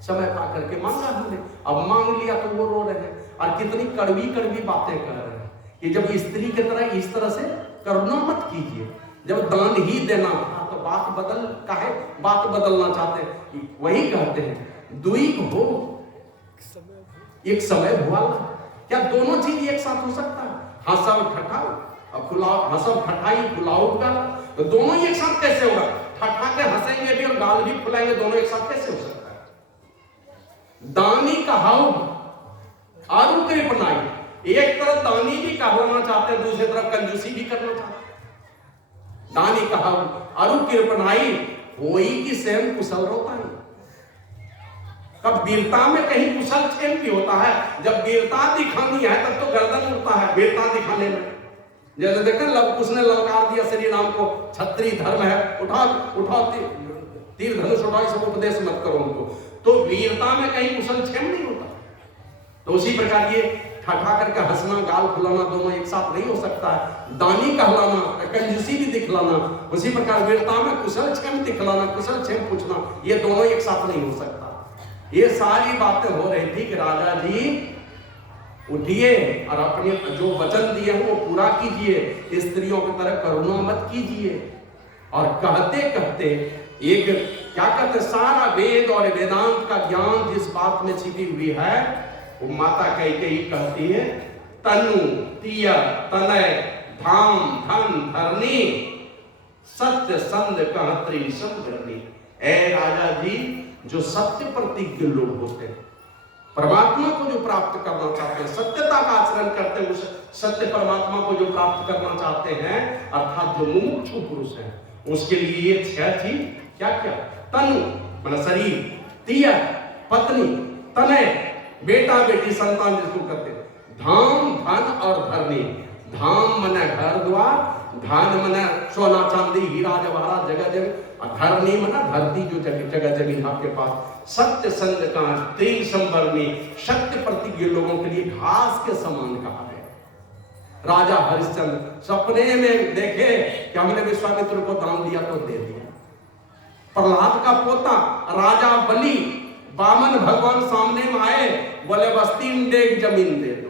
समय पाकर के मांगा हमने, अब मांग लिया तो वो रो रहे हैं और कितनी कड़वी कड़वी बातें कर रहे हैं कि जब स्त्री की तरह इस तरह से करुणा मत कीजिए, जब दान ही देना था तो बात बदल काहे बात बदलना चाहते हैं। वही कहते हैं दुई हो एक समय भुआला, क्या दोनों चीज एक साथ हो सकता है? हंसब ठठाओ और फुलाओ, हंसब ठठाई फुलाओ गाल, तो दोनों एक साथ कैसे होगा? ठठा के हंसेंगे भी और गाल भी फुलाएंगे, दोनों एक साथ कैसे हो सकता है? दानी कहाऊ आरु कृपनाई, एक तरफ दानी भी कहलाना चाहते हैं, दूसरी तरफ कंजूसी भी करना चाहते हैं। दानी कहाऊ आरु कृपनाई होई की स्वयं कुशल रोता है। कब वीरता में कहीं कुशल क्षेम भी होता है, जब वीरता दिखानी है तब तो गर्दन उठता है वीरता दिखाने में। जैसे देखा लव कुश ने ललकार दिया श्री राम को, क्षत्रिय धर्म है, उठाओ उठाओ तीर धनुष उठाओ, सब उपदेश मत करो उनको। तो वीरता में कहीं कुशल क्षेम नहीं होता। तो उसी प्रकार ये ठठा करके हंसना गाल फुलाना दोनों एक साथ नहीं हो सकता है। दानी कहलाना, कंजूसी भी दिखलाना, उसी प्रकार वीरता में कुशल क्षेम दिखलाना, कुशल क्षेम पूछना, ये दोनों एक साथ नहीं हो सकता। ये सारी बातें हो रही थी कि राजा जी उठिए और अपने जो वचन दिए हैं वो पूरा कीजिए, स्त्रियों की तरह करुणा मत कीजिए। और कहते कहते एक क्या कहते, सारा वेद और वेदांत का ज्ञान जिस बात में छिपी हुई है वो माता कैकेयी कहती है, तनु तिय तनय धाम धन धरनी सत्य संध कहत्री संधरनी। ऐ राजा जी, जो सत्य प्रतिज्ञ लोग होते हैं, परमात्मा को जो प्राप्त करना चाहते हैं, सत्यता का आचरण करते हैं, उस सत्य परमात्मा को जो प्राप्त करना चाहते हैं, अर्थात जो मुमुक्षु पुरुष हैं, उसके लिए ये 6 चीज क्या क्या? तनु माने शरीर, तिय पत्नी, तनय बेटा बेटी संतान जिसको कहते हैं, धाम धन और धरनी। धाम माने घर द्वार, धन माने सोना चांदी हीरा जवाहरात जगह जमीन, और धरनी माने धरती जो जगह जमीन आपके पास। सत्य संग का तीन संवरणी, सत्य प्रतिज्ञ लोगों के लिए घास के समान कहा है। राजा हरिश्चंद्र सपने में देखे कि हमने विश्वामित्र को दान दिया तो दे दिया। प्रहलाद का पोता राजा बलि, वामन भगवान सामने में आए, बोले बस 3 डेग जमीन दे दो,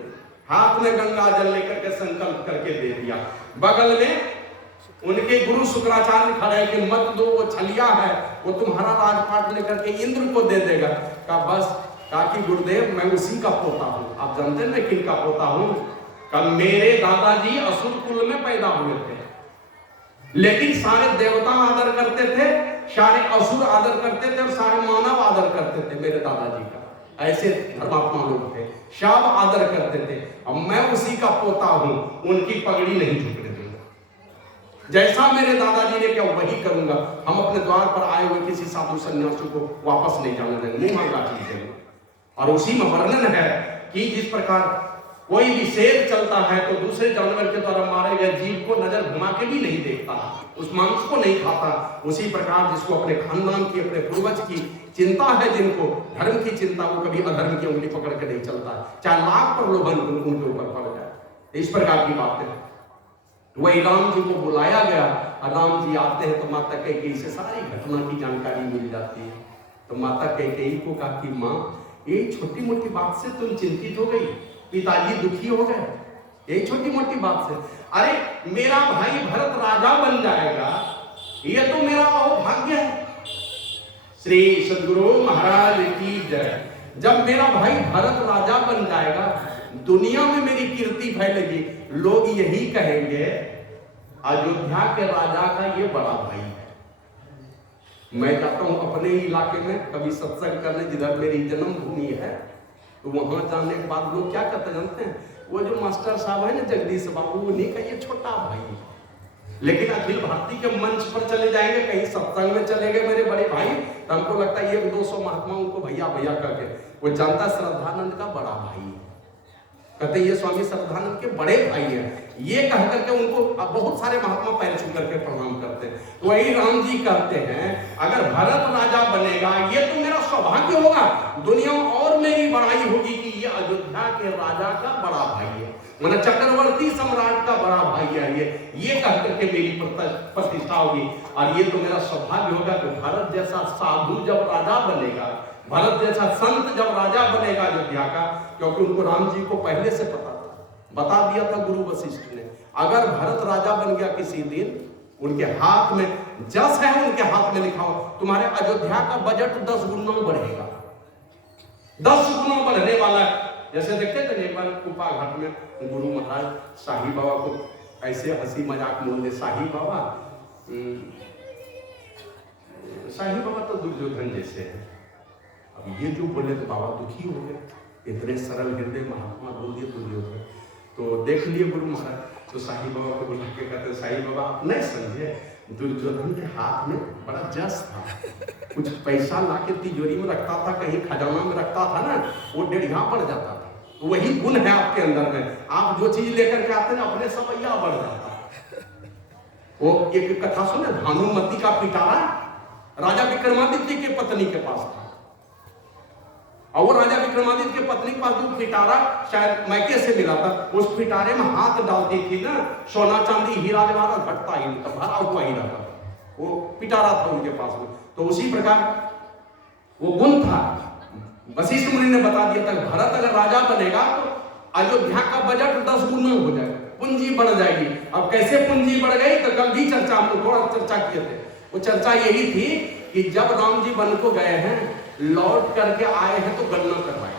हाथ में गंगा जल लेकर के संकल्प करके दे दिया। बगल में उनके गुरु शुक्राचार्य खड़े कि मत दो, वो छलिया है, वो तुम्हारा राजपाट लेकर के इंद्र को दे देगा। कहा बस, कहा कि गुरुदेव मैं उसी का पोता हूँ। आप जानते हैं मैं किन का पोता हूँ? कल मेरे दादाजी असुर कुल में पैदा हुए थे, लेकिन सारे देवता आदर करते थे, सारे असुर आदर करते थे और सारे मानव आदर करते थे मेरे दादाजी का। ऐसे धर्मात्मा लोग थे, सब आदर करते थे। अब मैं उसी का पोता हूं, उनकी पगड़ी नहीं झुकने दूंगा। जैसा मेरे दादाजी ने किया वही करूंगा। हम अपने द्वार पर आए हुए किसी साधु सन्यासी को वापस नहीं जाने देंगे, मुंह मांगा चीज देंगे। और उसी में वर्णन है कि जिस प्रकार कोई भी शेर चलता है तो दूसरे जानवर के द्वारा मारे गए जीव को नजर घुमा के भी नहीं देखता, उस मांस को नहीं खाता। उसी प्रकार जिसको अपने खानदान की, अपने पूर्वज की चिंता है, जिनको धर्म की चिंता, वो कभी अधर्म की उंगली पकड़ के नहीं चलता, चाहे लाख प्रलोभन उनके ऊपर पड़ जाए। इस प्रकार की बात है। वही राम जी को बुलाया गया और राम जी आते हैं तो माता कैकेयी से सारी घटना की जानकारी मिल जाती है। तो माता कैकेयी को कहा कि माँ, ये छोटी मोटी बात से तुम चिंतित हो गई, पिताजी दुखी हो गए, यही छोटी मोटी बात से। अरे मेरा भाई भरत राजा बन जाएगा, ये तो मेरा भाग्य है। श्री सद्गुरु महाराज की जय। जब मेरा भाई भरत राजा बन जाएगा, दुनिया में मेरी कीर्ति फैलेगी, लोग यही कहेंगे अयोध्या के राजा का ये बड़ा भाई है। मैं जाता हूं अपने ही इलाके में कभी सत्संग करने, जिधर मेरी जन्मभूमि है, तो वहां जाने के बाद लोग क्या कहते जानते हैं, वो जो मास्टर साहब है ना जगदीश बाबू, उन्हीं का ये छोटा भाई है। लेकिन अखिल भारती के मंच पर चले जाएंगे, कहीं सत्संग में चले गए मेरे बड़े भाई, तो हमको लगता है 100-200 महात्माओं को भैया भैया करके वो जानता श्रद्धानंद का बड़ा भाई है। कहते ये स्वामी श्रद्धानंद के बड़े भाई हैं, ये कह करके उनको बहुत सारे महात्मा पैर छू करके प्रणाम करते हैं। वही राम जी कहते हैं अगर भरत राजा बनेगा ये तो मेरा सौभाग्य होगा, दुनिया और मेरी बड़ाई होगी कि ये अयोध्या के राजा का बड़ा भाई है, मतलब चक्रवर्ती सम्राट का बड़ा भाई है ये कह करके मेरी प्रतिष्ठा होगी। और ये तो मेरा सौभाग्य होगा कि भरत जैसा साधु जब राजा बनेगा, भरत जैसा संत जब राजा बनेगा अयोध्या का, क्योंकि उनको राम जी को पहले से पता था, बता दिया था गुरु वशिष्ठ ने, अगर भरत राजा बन गया किसी दिन, उनके हाथ में जस है, उनके हाथ में लिखा हो तुम्हारे अयोध्या का बजट 10 गुना बढ़ेगा, 10 गुना बढ़ने वाला है। जैसे देखते थे एक बार कुपा घाट में गुरु महाराज शाही बाबा को ऐसे हंसी मजाक बोल दे, शाही बाबा तो दुर्योधन जैसे है। अब ये जो बोले तो बाबा दुखी हो गए, इतने सरल हृदय महात्मा बोल दिए दुर्योधन। तो देख लिए गुरु महाराज, तो शाही बाबा को बुला के कहते शाही बाबा आप नहीं समझे, दुर्योधन के हाथ में बड़ा जस था, कुछ पैसा लाके तिजोरी में रखता था, कहीं खजाना में रखता था ना, वो डेढ़िया बढ़ जाता था। तो वही गुण है आपके अंदर में, आप जो चीज लेकर के आते हैं अपने सवैया बढ़ जाता है। वो एक कथा सुने, भानुमती का पिटारा राजा विक्रमादित्य के पत्नी के पास था, और वो राजा विक्रमादित्य के पत्नी के पास जो पिटारा शायद मैके से मिला था, उस पिटारे में हाथ डालती थी ना, सोना चांदी हीरा जवाहरात घटता ही नहीं था, भरा हुआ ही रहता, वो पिटारा था उनके पास में। तो उसी प्रकार वो गुण था। वशिष्ठ मुनि ने बता दिया था भरत अगर राजा बनेगा तो अयोध्या का बजट 10 गुना हो जाएगा, पूंजी बढ़ जाएगी। अब कैसे पूंजी बढ़ गई, तो कल भी चर्चा हम थोड़ा चर्चा किए थे। वो चर्चा यही थी कि जब राम जी वन को गए हैं, लौट करके आए हैं तो गणना करवाए,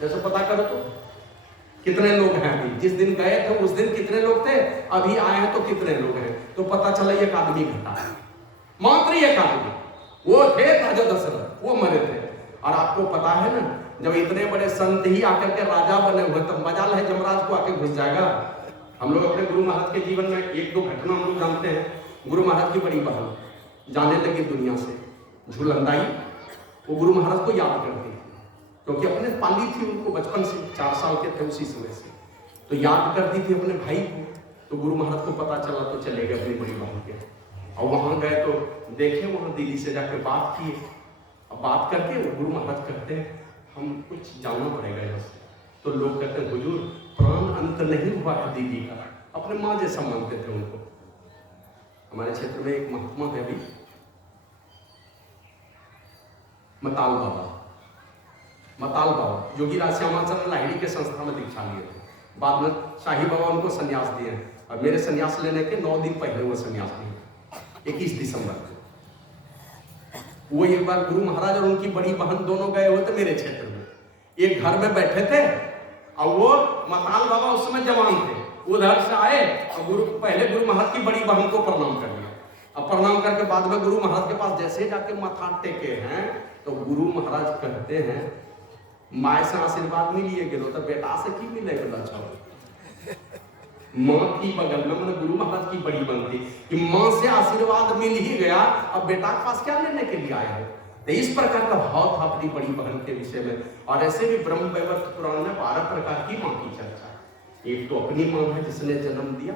जैसे पता करो तो कितने लोग हैं, अभी जिस दिन गए थे उस दिन कितने लोग थे, अभी आए हैं तो कितने लोग हैं, तो पता चला एक आदमी घटा है, मात्र एक आदमी, वो थे राजा दशरथ, वो मरे थे। और आपको पता है ना, जब इतने बड़े संत ही आकर के राजा बने हुए, तो मजाल है जमराज को आके घुस जाएगा। हम लोग अपने गुरु महाराज के जीवन में 1-2 घटना हम लोग जानते हैं। गुरु महाराज की बड़ी बहन जाने लगी दुनिया से, झूलंदाई, वो गुरु महाराज को याद करती थी, क्योंकि अपने पाली थी उनको बचपन से, 4 साल के थे उसी समय से, तो याद करती थी अपने भाई को। तो गुरु महाराज को पता चला तो चले गए अपनी बड़ी बहन के, और वहां गए तो देखे, वहां दिल्ली से जाकर बात किए। अब बात करके गुरु महाराज कहते हैं हम कुछ जानना पड़ेगा यहाँ से। तो लोग कहते हैं हुजूर प्राण अंत नहीं हुआ है दीदी का, अपने माँ जैसा मानते थे उनको। हमारे क्षेत्र में एक महात्मा है अभी, मताल बाबा योगी राज श्यामाचरण लाहिड़ी के संस्था में दीक्षा लिए थे, बाद में शाही बाबा उनको संन्यास दिए। और मेरे संन्यास लेने के 9 दिन पहले वो संन्यास लिए, 21 दिसंबर को। वो एक बार गुरु महाराज और उनकी बड़ी बहन दोनों गए हुए थे मेरे क्षेत्र में, एक घर में बैठे थे, और वो मताल बाबा उस समय जवान थे, उधर से आए और पहले गुरु महाराज की बड़ी बहन को प्रणाम कर दिया। अब प्रणाम करके बाद में गुरु महाराज के पास जैसे जाके माथा टेके हैं, तो गुरु महाराज कहते हैं माँ से आशीर्वाद मिलिए गेलो तो बेटा से की मिले अच्छा, माँ की बगल में, मतलब गुरु महाराज की बड़ी बनती कि माँ से आशीर्वाद मिल ही गया, अब बेटा के पास क्या लेने के लिए आया है। तो इस प्रकार का भाव था अपनी बड़ी बहन के विषय में। और ऐसे भी ब्रह्म वैवर्त पुराण में 12 प्रकार की माँ की चर्चा है। एक तो अपनी माँ है जिसने जन्म दिया,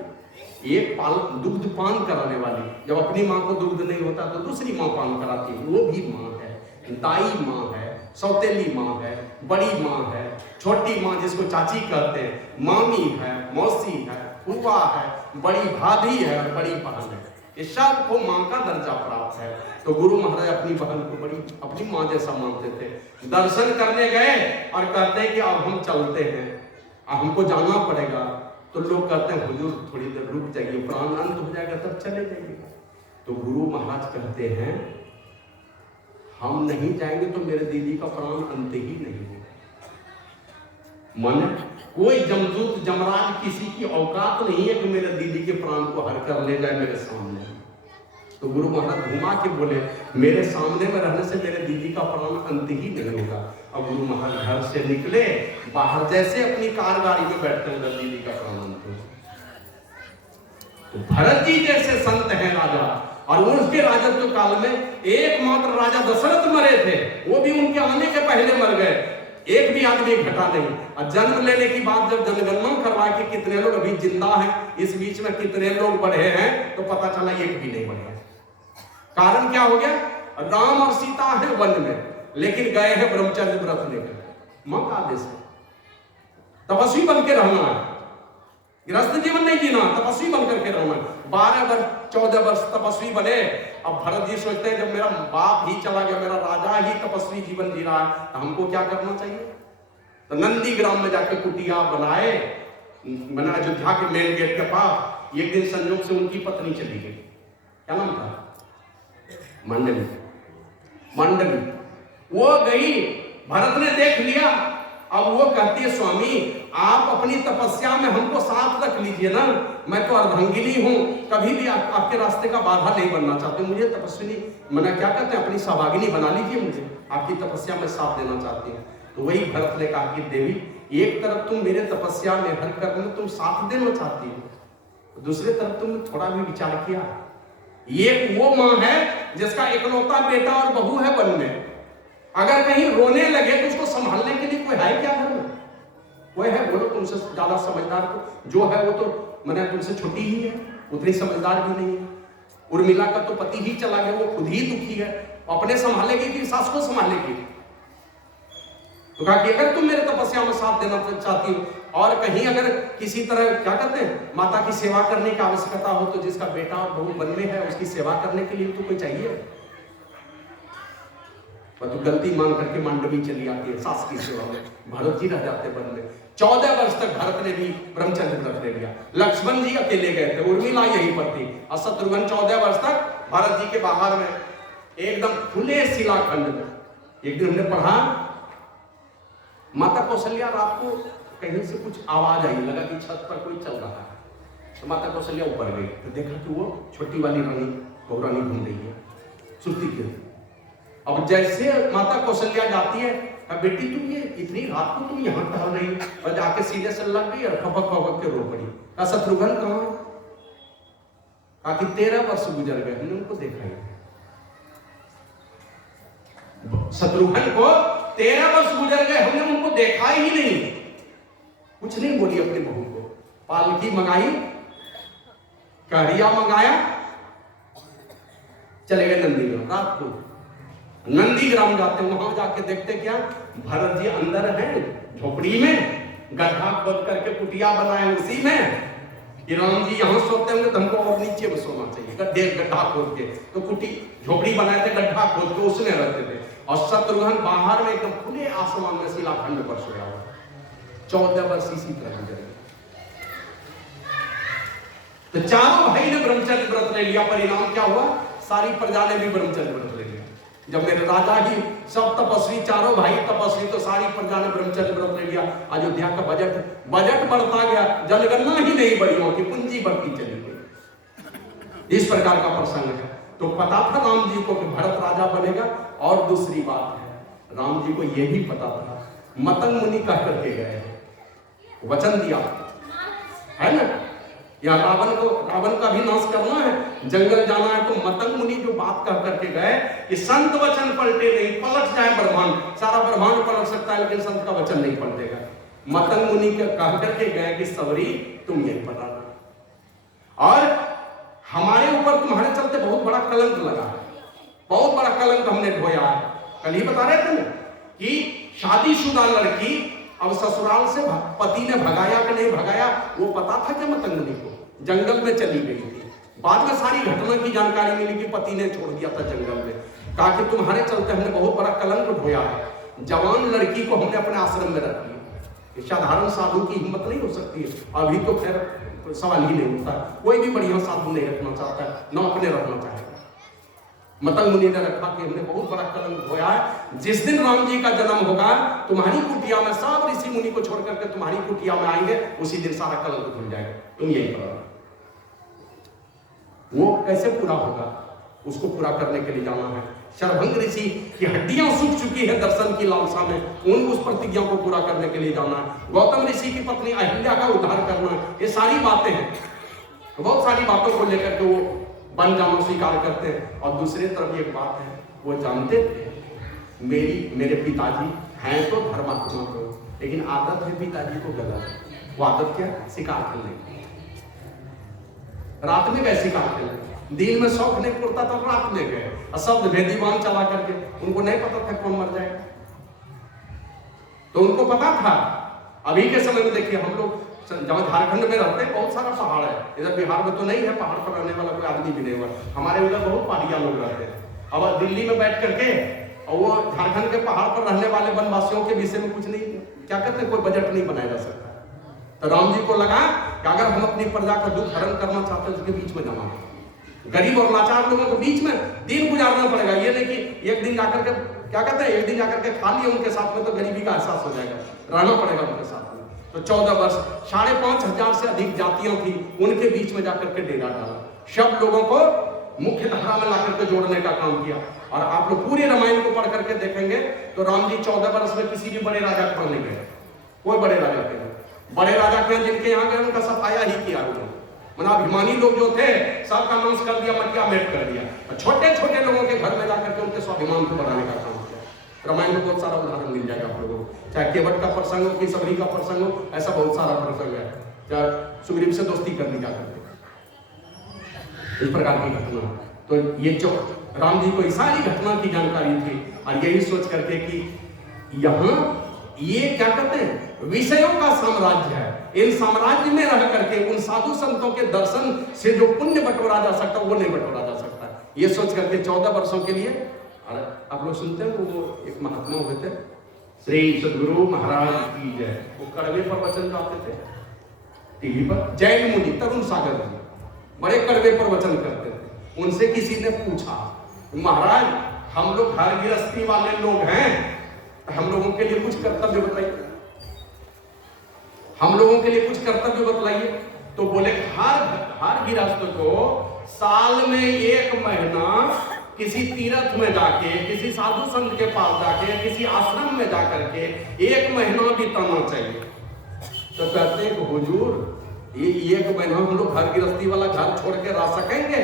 एक दुग्ध पान कराने वाली, जब अपनी माँ को दुग्ध नहीं होता तो दूसरी माँ पान कराती है, वो भी माँ है। दाई माँ है, सौतेली माँ है, बड़ी माँ है, छोटी माँ जिसको चाची कहते हैं, मामी है, मौसी है, फूफा है, बड़ी भाभी है और बड़ी बहन है। इस सब को माँ का दर्जा प्राप्त है। तो गुरु महाराज अपनी बहन को बड़ी अपनी माँ जैसा मानते थे। दर्शन करने गए और कहते हैं कि अब हम चलते हैं, अब हमको जाना पड़ेगा। तो लोग कहते हैं हुजूर थोड़ी देर रुक जाइए, प्राण अंत हो जाएगा तब चले जाइएगा। तो गुरु महाराज कहते हैं हम नहीं जाएंगे तो मेरे दीदी का प्राण अंत ही नहीं होगा। मन कोई जमदूत जमराज किसी की औकात नहीं है कि मेरे दीदी के प्राण को हर कर ले जाए मेरे सामने। तो गुरु महाराज घुमा के बोले मेरे सामने में रहने से मेरे दीदी का प्राण अंत ही नहीं होगा। अब गुरु महाराज घर से निकले, बाहर जैसे अपनी कार गाड़ी में बैठते हैं दीदी का प्राण अंत हो। तो भरत जी जैसे संत हैं राजा, और उसके राजत्व काल में एकमात्र राजा दशरथ मरे थे, वो भी उनके आने के पहले मर गए, एक भी आदमी घटा नहीं। और जन्म लेने की बात जब जनगणना करवाए कि कितने लोग अभी जिंदा हैं, इस बीच में कितने लोग बढ़े हैं, तो पता चला एक भी नहीं बढ़े। कारण क्या हो गया? राम और सीता है वन में, लेकिन गए हैं ब्रह्मचर्य व्रत लेकर। मां का आदेश है, तपस्वी बन के रहना है, गृहस्थ जीवन नहीं जीना, तपस्वी बन करके रहना। 12 वर्ष 14 वर्ष तपस्वी बने। अब भरत जी सोचते हैं जब मेरा बाप ही चला गया, मेरा राजा ही तपस्वी जीवन जी रहा है, तो हमको क्या करना चाहिए? तो नंदी ग्राम में जाकर कुटिया बनाए, मैंने अयोध्या के मेन गेट के पास। एक दिन संयोग से उनकी पत्नी चली गई, क्या नाम था? मंडली। मंडली वो गई, भरत ने देख लिया। अब वो कहती है स्वामी आप अपनी तपस्या में हमको साथ रख लीजिए ना, मैं तो अर्धांगिनी हूं, कभी भी आपके रास्ते का बाधा नहीं बनना चाहती, मुझे तपस्विनी मैंने क्या कहते हैं अपनी सहभागिनी बना लीजिए, मुझे आपकी तपस्या में साथ देना चाहती हूँ। तो वही भरत ने कहा कि देवी एक तरफ तुम मेरे तपस्या में हर कर्म में तुम साथ देना चाहती हो, दूसरी तरफ तुमने थोड़ा भी विचार किया, ये वो मां है जिसका इकलौता बेटा और बहू है वन में, अगर कहीं रोने लगे तो उसको संभालने के लिए कोई है क्या घर में? कोई है? बोलो तुमसे ज्यादा समझदार तो जो है वो तो मैंने तुमसे छोटी ही है, उतनी समझदार भी नहीं है। उर्मिला का तो पति ही चला गया, वो खुद ही दुखी है, अपने संभालेगी कि सास को संभालेगी? तो कहा कि अगर तुम मेरे तपस्या में साथ देना चाहती हो, और कहीं अगर किसी तरह क्या कहते हैं माता की सेवा करने की आवश्यकता हो, तो जिसका बेटा और बहू वन में है उसकी सेवा करने के लिए तो कोई चाहिए। तो गलती मान करके मांडवी चली आती है सास की सेवा में, भरत जी रह जाते वन में। 14 वर्ष तक भरत ने भी ब्रह्मचर्य व्रत ले लिया। लक्ष्मण जी अकेले गए थे, उर्मिला यहीं पर थी, और शत्रुघ्न 14 वर्ष तक भरत जी के बाहर में एकदम खुले शिलाखंड में। एक दिन हमने पढ़ा माता कौशल्या रात को कहीं से कुछ आवाज आई, लगा कि छत पर कोई चल रहा है, तो माता कौशल्या ऊपर गई तो देखा कि वो छोटी वाली रानी बहुरानी घूम रही है सुर्ती के। अब जैसे माता कौशल्या जाती है, बेटी तुम ये इतनी रात को तुम यहाँ टहल रही हो, और जाके सीधे से लग गई और खपक खपक के रो पड़ी। शत्रुघ्न कहाँ? कहा कि 13 वर्ष गुजर गए, हमने उनको देखा ही। शत्रुघ्न को 13 वर्ष गुजर गए, हमने उनको देखा ही नहीं। कुछ नहीं बोली अपनी बहू को, पालकी मंगाई, कड़िया मंगाया, चले गए नंदीग्राम। रात को नंदीग्राम जाते, वहां जाके देखते क्या भरत जी अंदर हैं झोपड़ी में, गड्ढा खोद करके कुटिया बनाए उसी में कि राम जी यहाँ सोते होंगे तो हमको और नीचे में सोना चाहिए, गड्ढा खोद के। तो कुटी झोपड़ी बनाए थे, गड्ढा खोद के उसमें रहते थे, और शत्रुघ्न बाहर में एकदम खुले आसमान में शिलाखंड पर सोया हुआ। 14 वर्ष इसी तरह गुजर गए। तो चारों भाई ने ब्रह्मचर्य व्रत ले लिया, परिणाम क्या हुआ? सारी प्रजा ने भी ब्रह्मचर्य व्रत ले लिया। जब मेरे राजा ही सब तपस्वी, चारों भाई तपस्वी, तो सारी प्रजा ने ब्रह्मचर्य व्रत ले लिया। अयोध्या का बजट बढ़ता गया, जनगणना ही नहीं बढ़ी, वहां की पूंजी बढ़ती चली गई। इस प्रकार का प्रसंग है। तो पता था राम जी को कि भरत राजा बनेगा। और दूसरी बात है, राम जी को यह भी पता था, मतंग मुनि कह करके गए, वचन दिया है ना, या रावण का भी नाश करना है, जंगल जाना है, तो मतंग मुनि जो बात कह करके गए कि संत वचन पलटे नहीं, पलट जाए ब्रह्मांड, सारा ब्रह्मांड पलट सकता है लेकिन संत का वचन नहीं पलटेगा। मतंग मुनि के कह करके गए कि सबरी तुम यही पढ़ा, और हमारे ऊपर तुम्हारे चलते बहुत बड़ा कलंक लगा है, बहुत बड़ा कलंक हमने ढोया है। कल ही बता रहे थे ना कि शादीशुदा लड़की अब ससुराल से पति ने भगाया कि नहीं भगाया वो पता था क्या मतंग मुनि को? जंगल में चली गई थी, बाद में सारी घटना की जानकारी मिली कि पति ने छोड़ दिया था जंगल में। कहा कि तुम्हारे चलते हमने बहुत बड़ा कलंक ढोया है। जवान लड़की को हमने अपने आश्रम में रख लिया, साधारण साधु की हिम्मत नहीं हो सकती है। अभी तो खैर सवाल ही नहीं उठता, कोई भी बढ़िया साधु नहीं रखना चाहता है, न अपने रखना चाहेगा। मतंग मुनि ने रखा कि हमने बहुत बड़ा कलंक धोया है, जिस दिन राम जी का जन्म होगा तुम्हारी कुटिया में सब ऋषि मुनि को छोड़ करके तुम्हारी कुटिया में आएंगे, उसी दिन सारा कलंक धुल जाएगा, तुम यही करो। वो कैसे पूरा होगा, उसको पूरा करने के लिए जाना है। शरभंग ऋषि की हड्डियां सूख चुकी है दर्शन की लालसा में, उन उस प्रतिज्ञा को पूरा करने के लिए जाना है। गौतम ऋषि की पत्नी अहिल्या का उद्धार करना, ये सारी बातें हैं। बहुत सारी बातों को लेकर के वो बन जाना स्वीकार करते हैं। और दूसरी तरफ एक बात है, वो जानते थे मेरे पिताजी हैं तो धर्मात्मा को, लेकिन आदत है पिताजी को गलत। वो आदत क्या, शिकार खेलने की। रात में गए शिकार खेलने, दिन में शौक नहीं पड़ता तो रात में गए, शब्द भेदीवान चला करके, उनको नहीं पता था कौन मर जाएगा, तो उनको पता था। अभी के समय में देखिए, हम लोग जहाँ झारखंड में रहते हैं बहुत सारा पहाड़ है, इधर बिहार में तो नहीं है, पहाड़ पर रहने वाला कोई आदमी भी नहीं हुआ, हमारे उधर बहुत पहाड़िया लोग रहते हैं। अब दिल्ली में बैठ करके और वो झारखंड के पहाड़ पर रहने वाले वनवासियों के विषय में कुछ नहीं, क्या कहते हैं, कोई बजट नहीं बनाया जा सकता। तो राम जी को लगा कि अगर हम अपनी प्रजा का दुख हरण करना चाहते हैं, उसके बीच में जाना, गरीब और लाचार लोगों को बीच में दिन गुजारना पड़ेगा। ये नहीं कि एक दिन जाकर के, क्या कहते हैं, एक दिन जाकर के खा लिया उनके साथ में तो गरीबी का एहसास हो जाएगा, रहना पड़ेगा उनके साथ में। तो 14 वर्ष 5,500 से अधिक जातियां थी, उनके बीच में जाकर के डेरा डाला, सब लोगों को मुख्य धारा में लाकर के जोड़ने का काम किया। और आप लोग पूरे रामायण को पढ़ करके देखेंगे तो राम जी 14 वर्ष में किसी भी बड़े राजा के नहीं गए, कोई बड़े राजा के, बड़े राजा के जिनके यहाँ गए उनका सफाया ही किया उन्होंने, मतलब अभिमानी लोग जो थे सबका नाश कर दिया, मटिया मेट कर दिया, और छोटे छोटे लोगों के घर में जाकर के उनके स्वाभिमान को बढ़ाने का काम किया। रामायण में बहुत सारा उदाहरण मिल जाएगा आप लोगों को, चाहे केवट का प्रसंग हो कि सबरी का प्रसंग हो, ऐसा बहुत सारा प्रसंग है, चाहे सुग्रीव से दोस्ती करनी जा करके, इस प्रकार की घटना। तो ये जो राम जी को इस सारी घटना की जानकारी थी, और यही सोच करके कि यहाँ ये क्या कहते हैं, विषयों का साम्राज्य है, इन साम्राज्य में रह करके उन साधु संतों के दर्शन से जो पुण्य बटोरा जा सकता वो नहीं बटोरा जा सकता। ये सोच करके 14 वर्षों के लिए, और आप लोग सुनते हैं वो एक महात्मा हुए थे, श्री सदगुरु महाराज की जय, वो कड़वे प्रवचन गाते थे टीवी पर, जैन मुनि तरुण सागर जी बड़े कड़वे प्रवचन करते थे। उनसे किसी ने पूछा, महाराज हम लोग घर गृहस्थी वाले लोग हैं, हम लोगों के लिए कुछ कर्तव्य बताइए, हम लोगों के लिए कुछ कर्तव्य बतलाइए। तो बोले हर गृहस्थ को साल में 1 महीना किसी तीर्थ में जाके, किसी साधु संत के पास जाके, किसी आश्रम में जाकर के 1 महीना बिताना चाहिए। तो कहते हैं कि हुजूर ये 1 महीना हम लोग घर गृहस्थी वाला घर छोड़ के रह सकेंगे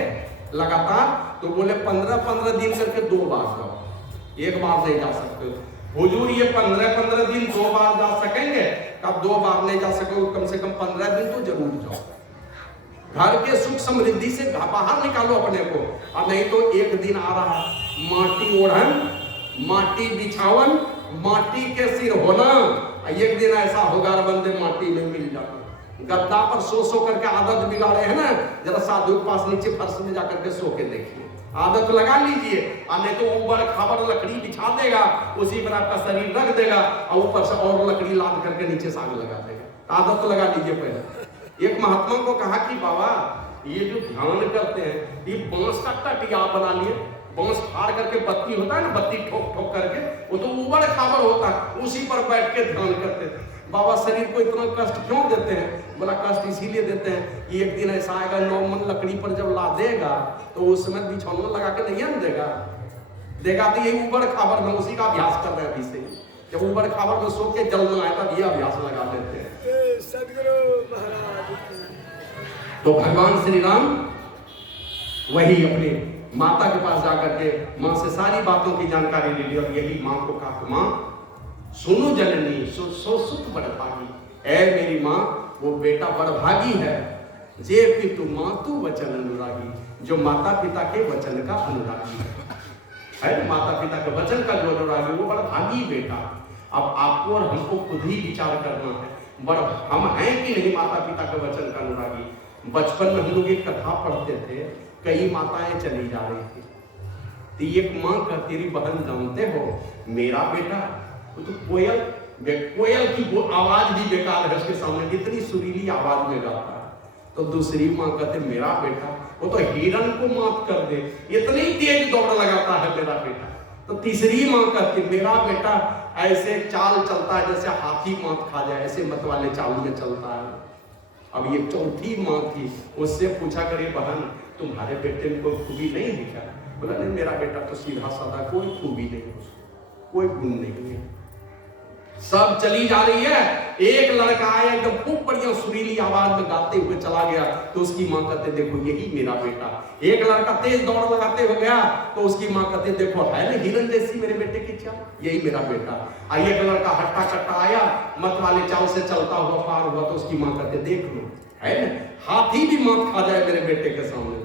लगातार? तो बोले 15-15 दिन करके 2 बार जाओ, 1 बार नहीं जा सकते। हुजूर ये 15-15 दिन 2 बार जा सकेंगे? कब 2 बार नहीं जा सकोगे, कम से कम 15 दिन तो जरूर जाओ, घर के सुख समृद्धि से बाहर निकालो अपने को। और नहीं तो एक दिन आ रहा है, माटी ओढ़न, माटी बिछावन, माटी के सिर होना, एक दिन ऐसा होगा बंदे माटी में मिल जाना। गद्दा पर सो करके आदत बिगाड़े है ना, जरा साधु के पास नीचे फर्श में जाकर के सो के देखिए, आदत लगा लीजिए। और नहीं तो ऊपर खबर लकड़ी बिछा देगा, उसी पर आपका शरीर रख देगा और ऊपर से और लकड़ी लाद करके नीचे से आग लगा देगा। आदत लगा लीजिए पहले। एक महात्मा को कहा कि बाबा ये जो ध्यान करते हैं, ये बांस का टटिया बना लिए, बांस फाड़ करके बत्ती होता है ना, बत्ती ठोक ठोक करके, वो तो ऊबड़ खाबड़ होता है, उसी पर बैठ के ध्यान करते थे। बाबा शरीर को इतना कष्ट क्यों देते हैं? बोला कष्ट इसीलिए देते हैं कि एक दिन ऐसा आएगा, नॉर्मल लकड़ी पर जब ला देगा तो उस समय बिछौना लगा के नहीं आन देगा, तो ये ऊबड़ खाबड़ में उसी का अभ्यास कर रहे हैं। अभी से जब ऊबड़ खाबड़ में सो के जलना आए तब ये अभ्यास लगा देते हैं। सदगुरु महाराज। तो भगवान श्री राम वही अपने माता के पास जाकर के माँ से सारी बातों की जानकारी ले ली, और यही माँ को कहा, माँ सुनो जननी सो सुख बड़भागी, ऐ मेरी माँ वो बेटा बड़भागी है, जे पितु मातु वचन अनुरागी, जो माता पिता के वचन का अनुरागी है, माता पिता के वचन का जो अनुरागी वो बड़भागी बेटा। अब आपको और हमको खुद ही विचार करना है, हम हैं कि नहीं माता पिता के वचन का अनुरागी। बचपन में हम लोग एक कथा पढ़ते थे, कई माताएं चली जा रही थी, तो एक माँ कहती रही, बहन जानते हो मेरा बेटा तो कोयल की वो आवाज भी बेकार है उसके सामने, कितनी सुरीली आवाज में गाता है। तो दूसरी माँ कहते मेरा बेटा, वो तो हिरण को मात कर दे, इतनी तेज दौड़ लगाता है मेरा बेटा। तो तीसरी माँ कहती मेरा बेटा ऐसे चाल चलता है जैसे हाथी मात खा जाए, ऐसे मत वाले चाल में चलता है। अब ये चौथी माँ थी, उससे पूछा करे बहन तुम्हारे बेटे में कोई खूबी नहीं है क्या? बोला नहीं मेरा बेटा तो सीधा साधा, कोई खूबी नहीं है उसको, कोई गुण नहीं है। सब चली जा रही है, एक लड़का आया एकदम खूब बढ़िया सुरीली आवाज में गाते हुए चला गया, तो उसकी माँ कहते देखो यही मेरा बेटा। एक लड़का तेज दौड़ लगाते हुए गया, तो उसकी माँ कहते देखो है ना हिरन जैसी मेरे बेटे की चाल, यही मेरा बेटा। एक लड़का हट्टा कट्टा आया, मत वाले चाल से चलता हुआ पार हुआ, तो उसकी माँ कहते देख लो है ना हाथी भी मत खा जाए मेरे बेटे के सामने।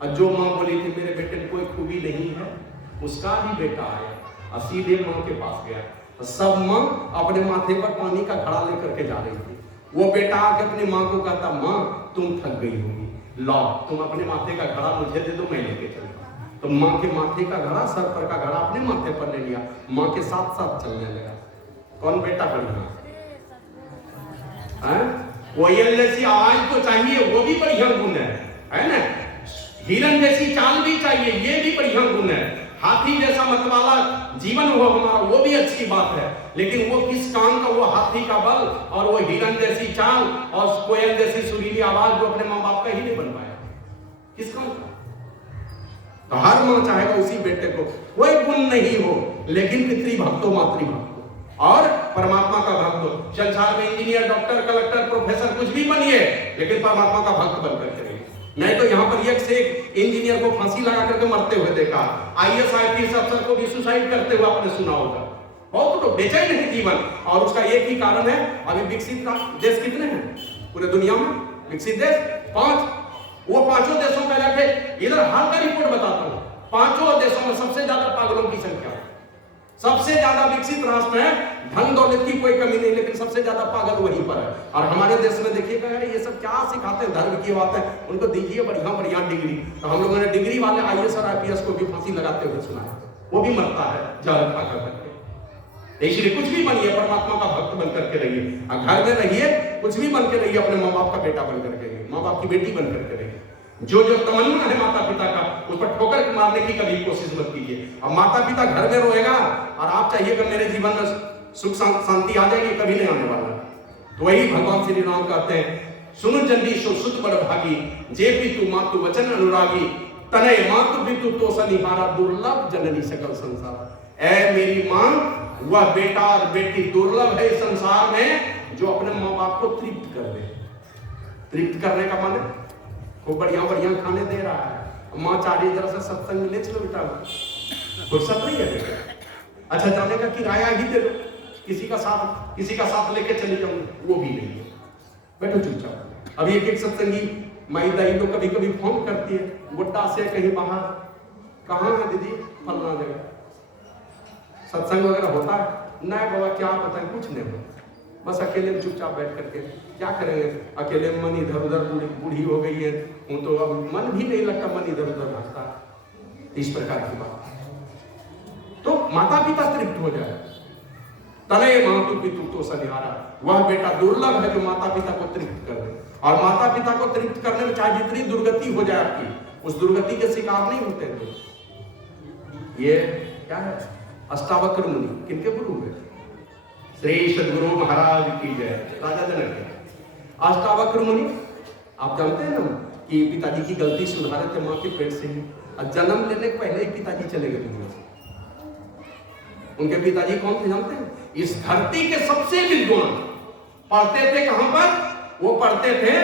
और जो माँ बोली थी मेरे बेटे में कोई खूबी नहीं है, उसका भी बेटा आया और सीधे माँ के पास गया। सब माँ अपने माथे पर पानी का घड़ा लेकर के जा रही थी। वो बेटा आके अपनी माँ को कहता माँ तुम थक गई होगी, लाओ तुम अपने माथे का घड़ा मुझे दे दो, मैं लेके चलता। तो माँ के माथे का घड़ा, सर पर का घड़ा अपने माथे पर ले लिया, माँ के साथ साथ चलने लगा। कौन बेटा बढ़िया? कोयल जैसी आवाज तो चाहिए, वो भी बढ़िया गुण है ना। हिरन जैसी चाल भी चाहिए, ये भी बढ़िया गुण है। हाथी जैसा मतवाला जीवन हो हमारा, वो भी अच्छी बात है। लेकिन वो किस काम का? वो हाथी का बल और वो हिरन जैसी चाल और कोयल जैसी सुरीली आवाज जो अपने माँ बाप का ही नहीं बन पाया, किस काम का? तो हर माँ चाहेगा उसी बेटे को कोई गुण नहीं हो, लेकिन पितृभक्त हो, मातृभक्त हो और परमात्मा का भक्त हो। संसार में इंजीनियर, डॉक्टर, कलेक्टर, प्रोफेसर कुछ भी बनिए, लेकिन परमात्मा का भक्त बनकर के रहिए। मैं तो यहाँ पर एक से एक इंजीनियर को फांसी लगा करके मरते हुए देखा, IAS IPS अफसर को भी सुसाइड करते हुए आपने सुना होगा। बहुत तो बेचैन है जीवन, और उसका एक ही कारण है, अभी विकसित देश कितने हैं पूरे दुनिया में? विकसित देश 5, वो 5 देशों का जाके इधर हाल का रिपोर्ट बताता हूँ, 5 देशों में सबसे ज्यादा पागलों की संख्या, सबसे ज्यादा विकसित राष्ट्र है, धन दौलत की कोई कमी नहीं, लेकिन सबसे ज्यादा पागल वहीं पर है। और हमारे देश में देखिएगा यार ये सब क्या सिखाते हैं, धर्म की बात है, उनको दीजिए बढ़िया बढ़िया डिग्री। तो हम लोगों ने डिग्री वाले IAS और IPS को भी फांसी लगाते हुए सुना है, वो भी मरता है जहर खा करके। इसलिए कुछ भी बनिए, परमात्मा का भक्त बन करके रहिए, घर में रहिए, कुछ भी बन के रहिए, अपने माँ बाप का बेटा बन करके रहिए, माँ बाप की बेटी बन करके रहिए। जो जो तमन्ना है माता पिता का, उस पर ठोकर मारने की कभी कोशिश मत कीजिए। और माता पिता घर में रोएगा और आप चाहिएगा मेरे जीवन में सुख शांति आ जाएगी, कभी नहीं आने वाला। तो वही भगवान श्री राम कहते हैं सुन चंडी सो सुत बड़ भागी, जे पितु मातु वचन अनुरागी, तनय मातु पितु तो सनिहारा, दुर्लभ जननी सकल संसार। ऐ मेरी माँ, वह बेटा और बेटी दुर्लभ है संसार में जो अपने माँ बाप को तृप्त कर दे। तृप्त करने का माने खूब बढ़िया बढ़िया खाने दे रहा है, माँ चाह रही जरा सा सत्संग में ले चलो बेटा, फुर्सत नहीं है बेटा, अच्छा जाने का किराया ही दे दो, किसी का साथ लेके चली जाऊंगी, वो भी नहीं है, बैठो चुपचाप। अभी एक सत्संगी माई दाई लोग कभी कभी फोन करती है, गुड्डा से कहीं बाहर, कहाँ है दीदी? फलना जगह। सत्संग वगैरह होता है? नहीं बाबा क्या पता है, कुछ नहीं होता, बस अकेले में चुपचाप बैठ करके क्या करेंगे, अकेले में मन इधर उधर, बूढ़ी हो गई है हूँ तो अब मन भी नहीं लगता, मन इधर उधर भागता, इस प्रकार की बात। तो माता पिता तृप्त हो जाए, तनय मातु पितु तो सनिहारा, वह बेटा दुर्लभ है जो माता पिता को तृप्त कर दे। और माता पिता को तृप्त करने में चाहे जितनी दुर्गति हो जाए आपकी, उस दुर्गति के शिकार नहीं होते थे। ये क्या है? अष्टावक्र मुनि किनके गुरु हुए? श्री सद्गुरु महाराज की जय। राजा जनक के अष्टावक्र मुनि, आप जानते हैं ना कि पिताजी की गलती सुधारे थे माँ के पेट से ही, और जन्म लेने के पहले ही पिताजी चले गए दुनिया से। उनके पिताजी कौन थे जानते हैं? इस धरती के सबसे विद्वान। पढ़ते थे कहां पर? वो पढ़ते थे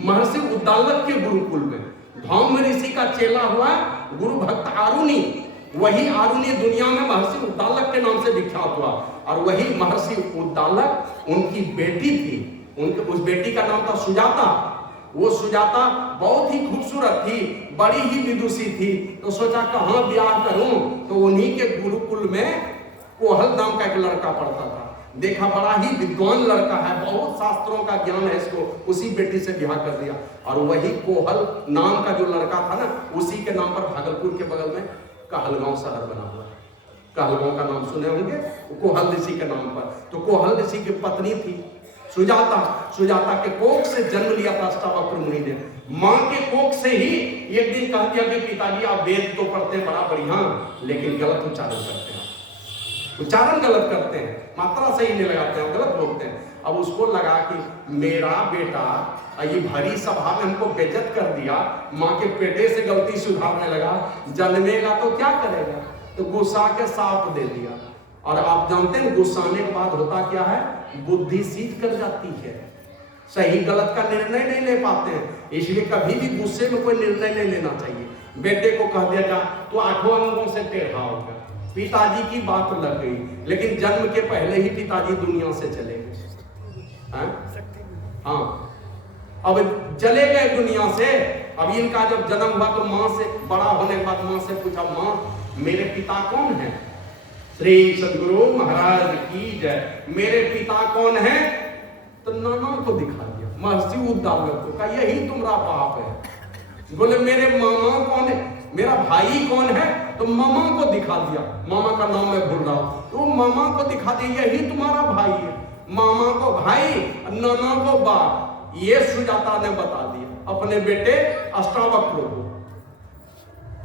महर्षि उद्दालक के गुरुकुल में। धौम्य ऋषि का चेला हुआ गुरु भक्त आरुणि, वही आरुणि दुनिया में महर्षि उद्दालक के नाम से विख्यात हुआ। और वही महर्षि उद्दालक उनकी बेटी थी, उनके उस बेटी का नाम था सुजाता। वो सुजाता बहुत ही खूबसूरत थी, बड़ी ही विदुषी थी, तो सोचा कहाँ ब्याह करूं, तो उन्हीं के गुरुकुल में कोहल नाम का एक लड़का पढ़ता था। देखा बड़ा ही विद्वान लड़का है, बहुत शास्त्रों का ज्ञान है इसको, उसी बेटी से ब्याह कर दिया। और वही कोहल नाम का जो लड़का था ना, उसी के नाम पर भागलपुर के बगल में कहलगांव शहर बना हुआ है। कहलगांव का नाम सुने होंगे, कोहल ऋषि के नाम पर। तो कोहल ऋषि की पत्नी थी, सुजाता के कोख से जन्म लिया था अष्टावक्र मुनि ने। मां के कोख से ही एक दिन कह दिया कि पिताजी आप वेद तो पढ़ते हैं बड़ा बढ़िया, लेकिन गलत उच्चारण करते हैं, उच्चारण गलत करते हैं, मात्रा सही नहीं लगाते हैं, गलत बोलते हैं। अब उसको लगा कि मेरा बेटा ये भरी सभा में हमको बेइज्जत कर दिया, माँ के पेटे से गलती सुधारने लगा, जन्मेगा तो क्या करेगा, तो गुस्सा के साप दे दिया। और आप जानते हैं गुस्साने के बाद होता क्या है, बुद्धि सीध कर जाती है, सही गलत का निर्णय नहीं ले पाते हैं। इसलिए कभी भी गुस्से में कोई निर्णय नहीं लेना चाहिए। बेटे को कह दिया जा तो 8 अंगों से टेढ़ा हो गया, पिताजी की बात लग गई, लेकिन जन्म के पहले ही पिताजी दुनिया से चले गए। हाँ, अब चले गए दुनिया से। अब इनका जब जन्म हुआ तो माँ से, बड़ा होने के बाद माँ से पूछा, माँ मेरे पिता कौन है? श्री सदगुरु महाराज की जय। मेरे पिता कौन है? तो नाना को दिखा दिया, महर्षि उद्दालक को कहा यही तुम्हारा बाप है। बोले मेरे मामा कौन है? मेरा भाई कौन है? तो मामा को दिखा दिया, मामा का नाम मैं भूल रहा हूं, तो मामा को दिखा दिया यही तुम्हारा भाई है। मामा को भाई, नाना को बाप। ये सुजाता ने बता दिया अपने बेटे अष्टावक्र को।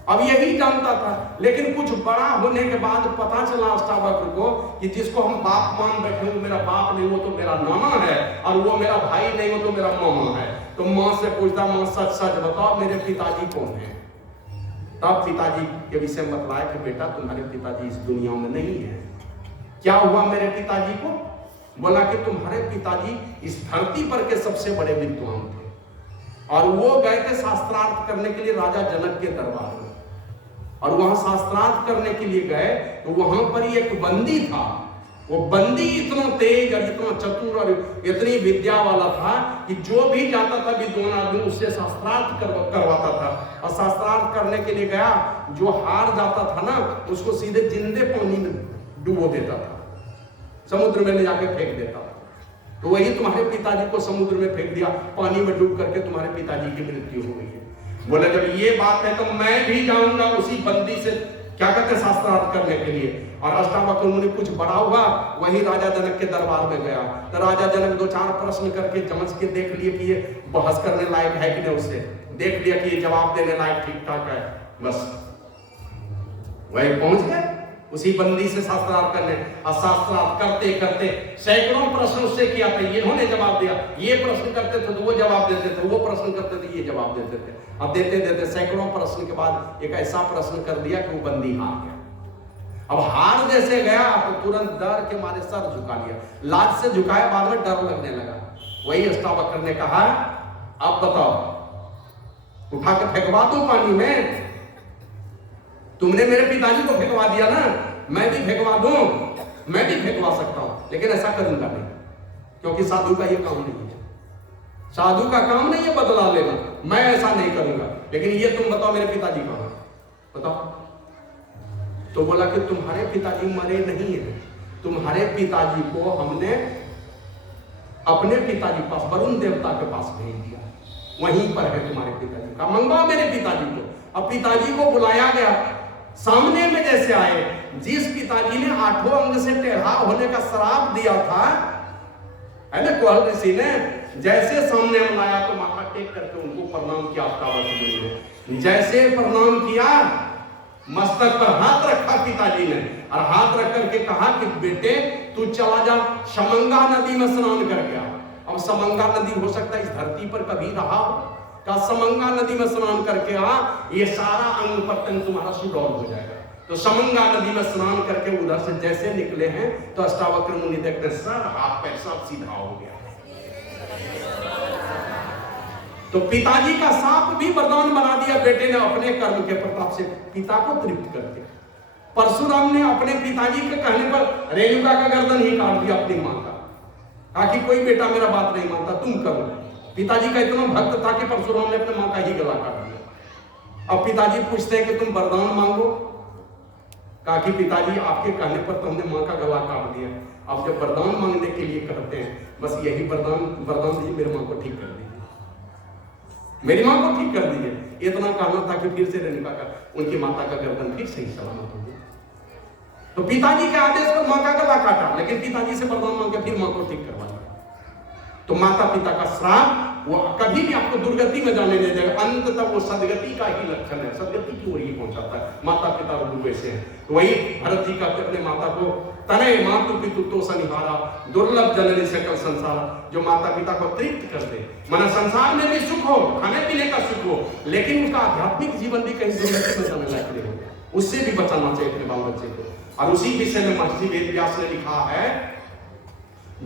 अब यही जानता था, लेकिन कुछ बड़ा होने के बाद पता चला अष्टावक्र को कि जिसको हम बाप मान बैठे, वो मेरा बाप नहीं, वो तो मेरा नाना है, और वो मेरा भाई नहीं, वो तो मेरा मामा है। तो माँ से पूछता, माँ सच सच बताओ मेरे पिताजी कौन है? तब पिताजी के विषय में बतलाया कि बेटा तुम्हारे पिताजी इस दुनिया में नहीं है। क्या हुआ मेरे पिताजी को? बोला कि तुम्हारे पिताजी इस धरती पर के सबसे बड़े विद्वान थे, और वो गए थे शास्त्रार्थ करने के लिए राजा जनक के दरबार में। और वहां शास्त्रार्थ करने के लिए गए तो वहां पर ही एक बंदी था। वो बंदी इतना तेज और इतना चतुर और इतनी विद्या वाला था कि जो भी जाता था विद्वान आदमी उससे शास्त्रार्थ करवाता था। और शास्त्रार्थ करने के लिए गया, जो हार जाता था ना उसको सीधे जिंदे पानी में डुबो देता था, समुद्र में ले जाके फेंक देता था। तो वही तुम्हारे पिताजी को समुद्र में फेंक दिया, पानी में डूब करके तुम्हारे पिताजी की मृत्यु हो गई है। बोले जब ये बात है तो मैं भी जाऊंगा उसी बंदी से क्या कहते हैं शास्त्रार्थ करने के लिए। और अष्टावक्र मुनि कुछ बड़ा हुआ, वही राजा जनक के दरबार में गया। तो राजा जनक 2-4 प्रश्न करके समझ के देख लिए कि ये बहस करने लायक है कि नहीं, उससे देख लिया कि ये जवाब देने लायक ठीक ठाक है, बस वही पहुंच गए उसी बंदी से शास्त्रार्थ करने। और शास्त्रार्थ करते करते सैकड़ों प्रश्न उससे किया था, ये इन्होंने जवाब दिया, ये प्रश्न करते थे तो वो जवाब देते थे, वो प्रश्न करते थे ये जवाब देते थे। अब देते देते सैकड़ों प्रश्न के बाद एक ऐसा प्रश्न कर दिया कि वो बंदी हार गया। अब हार जैसे गया तो तुरंत डर के मारे सर झुका लिया, लाज से झुकाया, बाद में डर लगने लगा। वही अष्टावक्र ने कहा, अब बताओ उठा के फेंकवा दूं पानी में? तुमने मेरे पिताजी को फेंकवा दिया ना, मैं भी फेंकवा दूं? मैं भी फेंकवा सकता हूं, लेकिन ऐसा करूंगा नहीं, क्योंकि साधु का ये काम नहीं है। साधु का काम नहीं है बदला लेना, मैं ऐसा नहीं करूंगा। लेकिन ये तुम बताओ मेरे पिताजी कहां हैं, बताओ। तो बोला कि तुम्हारे पिताजी मरे नहीं है, तुम्हारे पिताजी को हमने अपने पिताजी पास, वरुण देवता के पास भेज दिया, वहीं पर है तुम्हारे पिताजी का, मंगवाओ मेरे पिताजी को। अब पिताजी को बुलाया गया, सामने में जैसे आए, जिस पिताजी ने 8 अंग से टेढ़ा होने का श्राप दिया था, है ना कोहल ऋषि ने, जैसे सामने में लाया तो माथा टेक करके उनको प्रणाम किया अष्टावक्र ने। जैसे प्रणाम किया, मस्तक पर हाथ रखा पिताजी ने, और हाथ रख करके कहा कि बेटे तू चला जा समंगा नदी में स्नान करके आ। अब समंगा नदी हो सकता है इस धरती पर कभी रहा हो, का समंगा नदी में स्नान करके आ, ये सारा अंग प्रत्यंग तुम्हारा सुडौल हो जाएगा। तो समंगा नदी में स्नान करके उधर से जैसे निकले हैं तो अष्टावक्र मुनि देखते सर हाथ पैर सब सीधा हो गया। तो पिताजी का साप भी वरदान बना दिया बेटे ने अपने कर्म के प्रताप से, पिता को तृप्त करके। परशुराम ने अपने पिताजी के कहने पर रेणुका का गर्दन ही काट दिया अपनी मां का, कहा कि कोई बेटा मेरा बात नहीं मानता, तुम करो। पिताजी का इतना भक्त था कि परशुराम ने अपने मां का ही गला काट दिया। अब पिताजी पूछते हैं कि तुम वरदान मांगो, कहा कि पिताजी आपके कहने पर तो हमने मां का गला काट दिया, अब जब वरदान मांगने के लिए कहते हैं बस यही वरदान दीजिए, मेरी मां को ठीक कर दीजिए, मेरी मां को ठीक कर दीजिए। इतना कहना था कि फिर से रेणुका का, उनकी माता का गर्दन फिर सही सलामत हो गया। तो पिताजी के आदेश पर मां का गला काटा, लेकिन पिताजी से वरदान मांग के फिर मां को ठीक करवा दिया। तो माता पिता का श्राप वो कभी भी आपको दुर्गति में जाने नहीं देगा, अंत तक वो सदगति का ही लक्षण है, सदगति की ओर ही पहुंचाता है। माता पिता और गुरु ऐसे हैं। तो वही भरत जी का अपने माता को तनय मातु पितु तो सनिहारा दुर्लभ जननी सकल संसार, जो माता पिता को तृप्त कर दे, माना संसार में भी सुख हो, खाने पीने का सुख हो, लेकिन उसका आध्यात्मिक जीवन भी कहीं दुर्गति में जाने लायक नहीं हो, उससे भी बचाना चाहिए अपने बाल बच्चे को। और उसी विषय में महर्षि वेदव्यास ने लिखा है,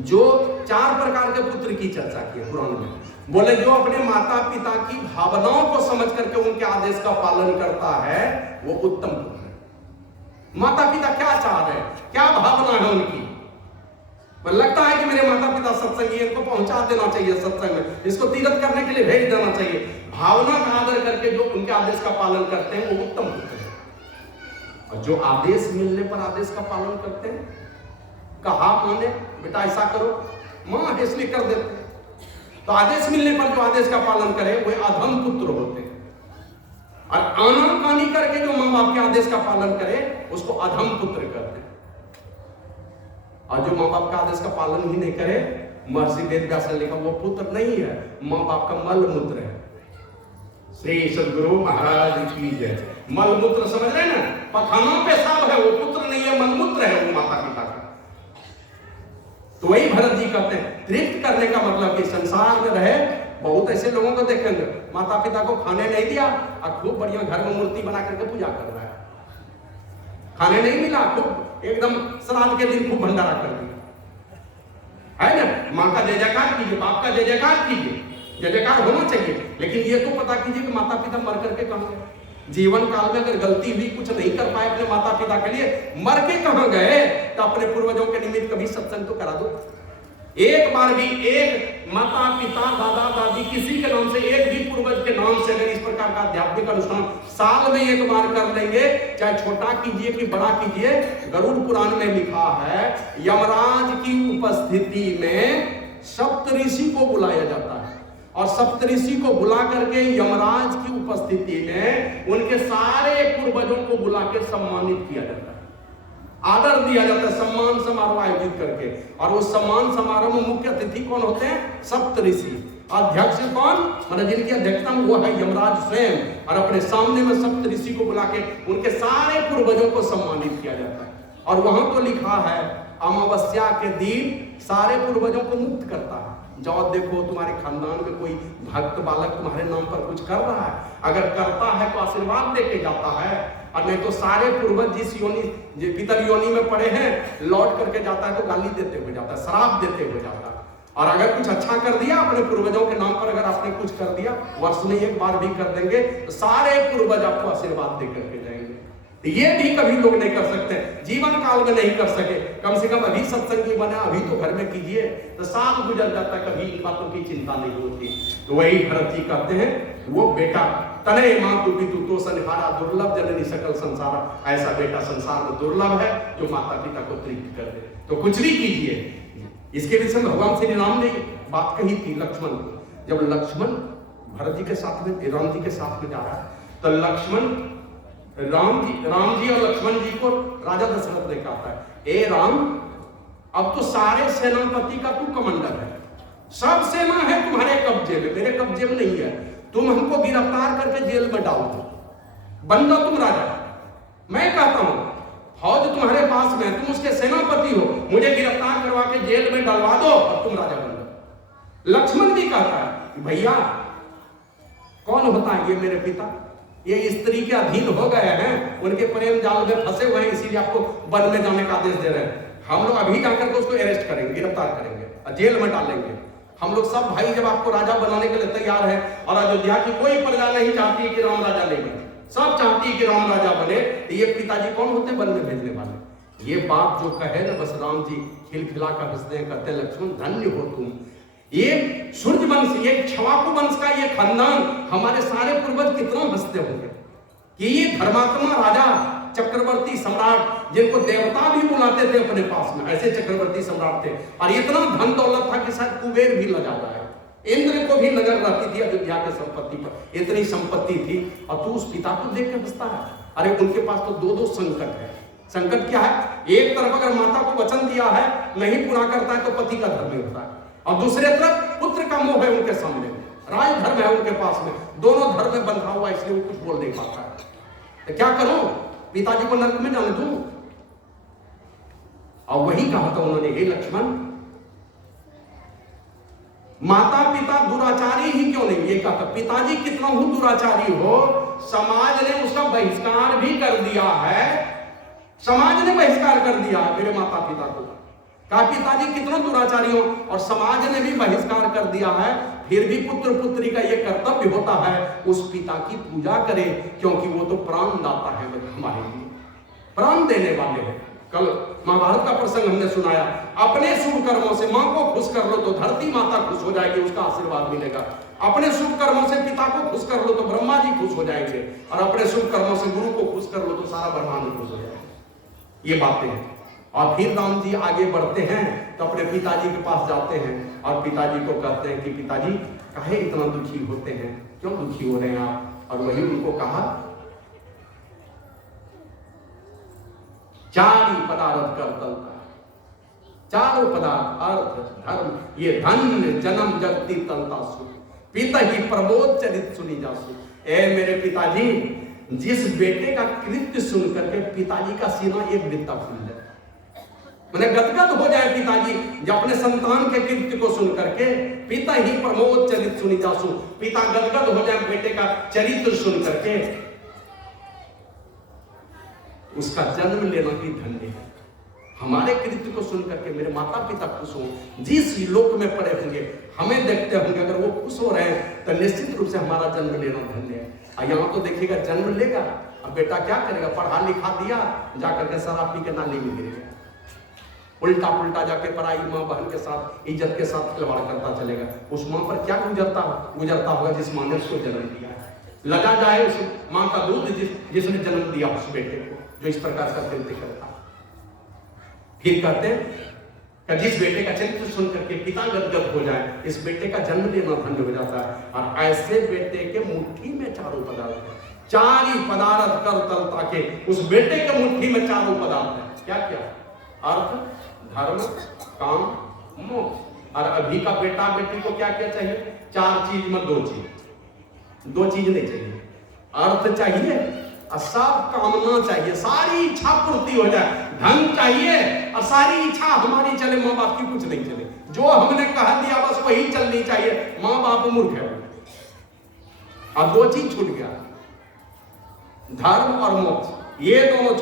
जो 4 प्रकार के पुत्र की चर्चा की है पुराण में। बोले जो अपने माता पिता की भावनाओं को समझ करके उनके आदेश का पालन करता है वो उत्तम पुत्र है। माता पिता क्या चाह रहे हैं, क्या भावना है उनकी, लगता है कि मेरे माता पिता सत्संगी, इनको पहुंचा देना चाहिए सत्संग में, इसको तीर्थ करने के लिए भेज देना चाहिए। भावना का आदर करके जो उनके आदेश का पालन करते हैं वो उत्तम पुत्र है। और जो आदेश मिलने पर आदेश का पालन करते हैं, कहा माने बेटा ऐसा करो, मां इसलिए कर देते हैं, तो आदेश मिलने पर जो आदेश का पालन करे वो अधम पुत्र होते हैं। और आनाकानी करके जो मां बाप के आदेश का पालन करे उसको अधम पुत्र कहते हैं। और जो मां बाप का आदेश का पालन ही नहीं करे, महर्षि वेदव्यास ने लिखा, वो पुत्र नहीं है, मां बाप का मल मूत्र है। श्री सदगुरु महाराज की जय। मल मूत्र समझ रहे ना, पखानों पेशाब है, वो पुत्र नहीं है, मल मूत्र है वो माता पिता का। तो वही भरत जी कहते हैं, तृप्त करने का मतलब कि संसार में रहे। बहुत ऐसे लोगों को देखेंगे, माता पिता को खाने नहीं दिया और खूब बढ़िया घर में मूर्ति बना करके पूजा कर रहा है। खाने नहीं मिला, खूब एकदम श्राद्ध के दिन खूब भंडारा कर दिया, है ना। माँ का जय जयकार कीजिए, बाप का जय जयकार कीजिए, जय जयकार होना चाहिए। लेकिन ये तो पता कीजिए कि माता पिता मर करके कहाँ गए। जीवन काल में अगर गलती हुई, कुछ नहीं कर पाए अपने माता पिता के लिए, मर के कहां गए, तो अपने पूर्वजों के निमित्त कभी सत्संग तो करा दो। एक बार भी एक माता पिता दादा दादी किसी के नाम से, एक भी पूर्वज के नाम से अगर इस प्रकार का आध्यात्मिक अनुष्ठान साल में एक बार कर लेंगे, चाहे छोटा कीजिए कि बड़ा कीजिए, गरुड़ पुराण में लिखा है, यमराज की उपस्थिति में सप्तऋषि को बुलाया जाता है। और सप्तऋषि को बुला करके यमराज की उपस्थिति में उनके सारे पूर्वजों को बुला के सम्मानित किया जाता है, आदर दिया जाता है, सम्मान समारोह आयोजित करके। और उस सम्मान समारोह में मुख्य अतिथि कौन होते हैं? सप्तऋषि। अध्यक्ष कौन? मतलब जिनकी अध्यक्षता में वो है यमराज स्वयं। और अपने सामने में सप्तऋषि को बुला के उनके सारे पूर्वजों को सम्मानित किया जाता है। और वहां तो लिखा है, अमावस्या के दिन सारे पूर्वजों को मुक्त करता है। जाओ देखो तुम्हारे खानदान में कोई भक्त बालक तुम्हारे नाम पर कुछ कर रहा है, अगर करता है तो आशीर्वाद देके जाता है, और नहीं तो सारे पूर्वज जिस योनि पितर योनि में पड़े हैं लौट करके जाता है तो गाली देते हुए जाता है, श्राप देते हुए जाता है। और अगर कुछ अच्छा कर दिया अपने पूर्वजों के नाम पर, अगर आपने कुछ कर दिया, वर्ष में एक बार भी कर देंगे तो सारे पूर्वज आपको आशीर्वाद दे करके जाएंगे। ये भी कभी लोग नहीं कर सकते, जीवन काल में नहीं कर सके। कम से कम अभी सत्संगी बना, अभी तो घर में कीजिए, तो साल गुजर जाता, कभी इन बातों की चिंता नहीं होती। तो वही भरत जी कहते हैं, वो बेटा तनय मातु पितु तो सनिहारा दुर्लभ जननी सकल संसार, ऐसा बेटा संसार में दुर्लभ है जो माता पिता को तृप्त कर दे। तो कुछ भी कीजिए। इसके विषय में भगवान श्री राम ने बात कही थी लक्ष्मण को। जब लक्ष्मण भरत जी के साथ में, राम जी के साथ में जा रहा है, तो लक्ष्मण राम जी और लक्ष्मण जी को राजा दशरथ ने कहा है, ए राम, अब तो सारे सेनापति का तू कमांडर है, सब सेना है तुम्हारे कब्जे में, मेरे कब्जे में नहीं है। तुम हमको गिरफ्तार करके जेल में डाल दो, बन जाओ तुम राजा। मैं कहता हूं फौज तुम्हारे पास में, तुम उसके सेनापति हो, मुझे गिरफ्तार करवा के जेल में डलवा दो और तुम राजा बन जाओ। लक्ष्मण भी कहता है, भैया कौन होता है ये मेरे पिता, ये स्त्री के अधीन हो गए हैं, उनके प्रेम जाल में फंसे हुए हैं, इसीलिए आपको वन में जाने का आदेश दे रहे हैं। हम लोग अभी जाकर के उसको अरेस्ट करेंगे, गिरफ्तार करेंगे और जेल में डालेंगे। हम लोग सब भाई जब आपको राजा बनाने के लिए तैयार हैं, और अयोध्या की कोई प्रजा नहीं चाहती कि राम राजा नहीं बने, सब चाहती है कि राम राजा बने, तो ये पिताजी कौन होते वन में भेजने वाले। ये बात जो कहे ना, बस राम जी खिलखिला कर हंसते हैं, कहते हैं लक्ष्मण धन्य हो तुम। ये सूर्य वंश, ये क्षवाकु वंश का ये खानदान, हमारे सारे पूर्वज कितना हंसते होंगे कि ये धर्मात्मा राजा चक्रवर्ती सम्राट, जिनको देवता भी बुलाते थे अपने पास में, ऐसे चक्रवर्ती सम्राट थे। और इतना धन दौलत था कि शायद कुबेर भी लगा जाए, इंद्र को भी नजर रहती थी अयोध्या के संपत्ति पर, इतनी संपत्ति थी। और तू उस पिता को देख के हंसता है। अरे उनके पास तो दो संकट है। संकट क्या है? एक तरफ अगर माता को वचन दिया है नहीं पूरा करता है तो पति का धर्म होता है, और दूसरे तरफ पुत्र का मोह है उनके सामने, राज धर्म है उनके पास में, दोनों धर्म में बंधा हुआ, इसलिए वो कुछ बोल नहीं पाता है। तो क्या करूं, पिताजी को नरक में जाने दूं? और वही कहा था उन्होंने, हे लक्ष्मण, माता पिता दुराचारी ही क्यों नहीं, ये कहा था पिताजी कितना ही दुराचारी हो, समाज ने उसका बहिष्कार भी कर दिया है, समाज ने बहिष्कार कर दिया मेरे माता पिता को। कहा पिताजी कितना दुराचारी हो और समाज ने भी बहिष्कार कर दिया है, फिर भी पुत्र पुत्री का यह कर्तव्य होता है उस पिता की पूजा करें, क्योंकि वो तो प्राण दाता है हमारे लिए, प्राण देने वाले हैं। कल महाभारत का प्रसंग हमने सुनाया, अपने शुभ कर्मों से मां को खुश कर लो तो धरती माता खुश हो जाएगी, उसका आशीर्वाद मिलेगा। अपने शुभ कर्मों से पिता को खुश कर लो तो ब्रह्मा जी खुश हो जाएंगे, और अपने शुभ कर्मों से गुरु को खुश कर लो तो सारा ब्रह्मांड खुश हो जाएगा। ये बातें हैं। और फिर राम जी आगे बढ़ते हैं तो अपने पिताजी के पास जाते हैं और पिताजी को कहते हैं कि पिताजी काहे इतना दुखी होते हैं, क्यों दुखी हो रहे हैं आप? और वही उनको कहा, चारी पदार्थ करतलता, चारों पदार्थ अर्थ धर्म, ये धन जन्म जगती तलता सु, पिता ही प्रबोध चरित सुनी जासु। ए मेरे पिताजी, जिस बेटे का कृत्य सुन करके पिताजी का सीना एक बित्ता फूल जाए, मैंने गदगद हो जाए पिताजी जब अपने संतान के कृत्य को सुन करके, पिता ही प्रमोद चरित सुनी जासु, पिता गदगद हो जाए बेटे का चरित्र सुन करके, उसका जन्म लेना ही धन्य है। हमारे कृत्य को सुन करके मेरे माता पिता खुश हो, जिस लोक में पड़े होंगे हमें देखते होंगे, अगर वो खुश हो रहे हैं तो निश्चित रूप से हमारा जन्म लेना धन्य है। और यहाँ तो देखिएगा जन्म लेगा, अब बेटा क्या करेगा, पढ़ा लिखा दिया, जाकर के शराब पी के नाली में गिरेगा, उल्टा पुल्टा जाके पराई माँ बहन के साथ इज्जत के साथ खिलवाड़ करता चलेगा। उस माँ पर क्या गुजरता होगा जिस माँ ने उसको जन्म दिया है। लगा जाए उस माँ का दूध जिसने जन्म दिया उस बेटे को, जो इस प्रकार का कृत्य करता। फिर कहते हैं जिस बेटे का चरित्र सुन करके पिता गदगद हो जाए, इस बेटे का जन्म लेना धन्य हो जाता है। और ऐसे बेटे के मुट्ठी में चारों पदार्थ है, चारी पदार्थ कर तलता के, उस बेटे के मुट्ठी में चारों पदार्थ है। क्या क्या? अर्थ धर्म काम मोक्ष। और अभी का बेटा बेटी को क्या क्या चाहिए? चार चीज में दो चीज नहीं चाहिए। अर्थ चाहिए और सब कामना चाहिए, सारी इच्छा पूर्ति हो जाए। धन चाहिए और सारी इच्छा हमारी चले, माँ बाप की कुछ नहीं चले, जो हमने कह दिया बस वही चलनी चाहिए। माँ बाप मूर्ख है, और दो चीज छूट गया, धर्म और मोक्ष, ये दोनों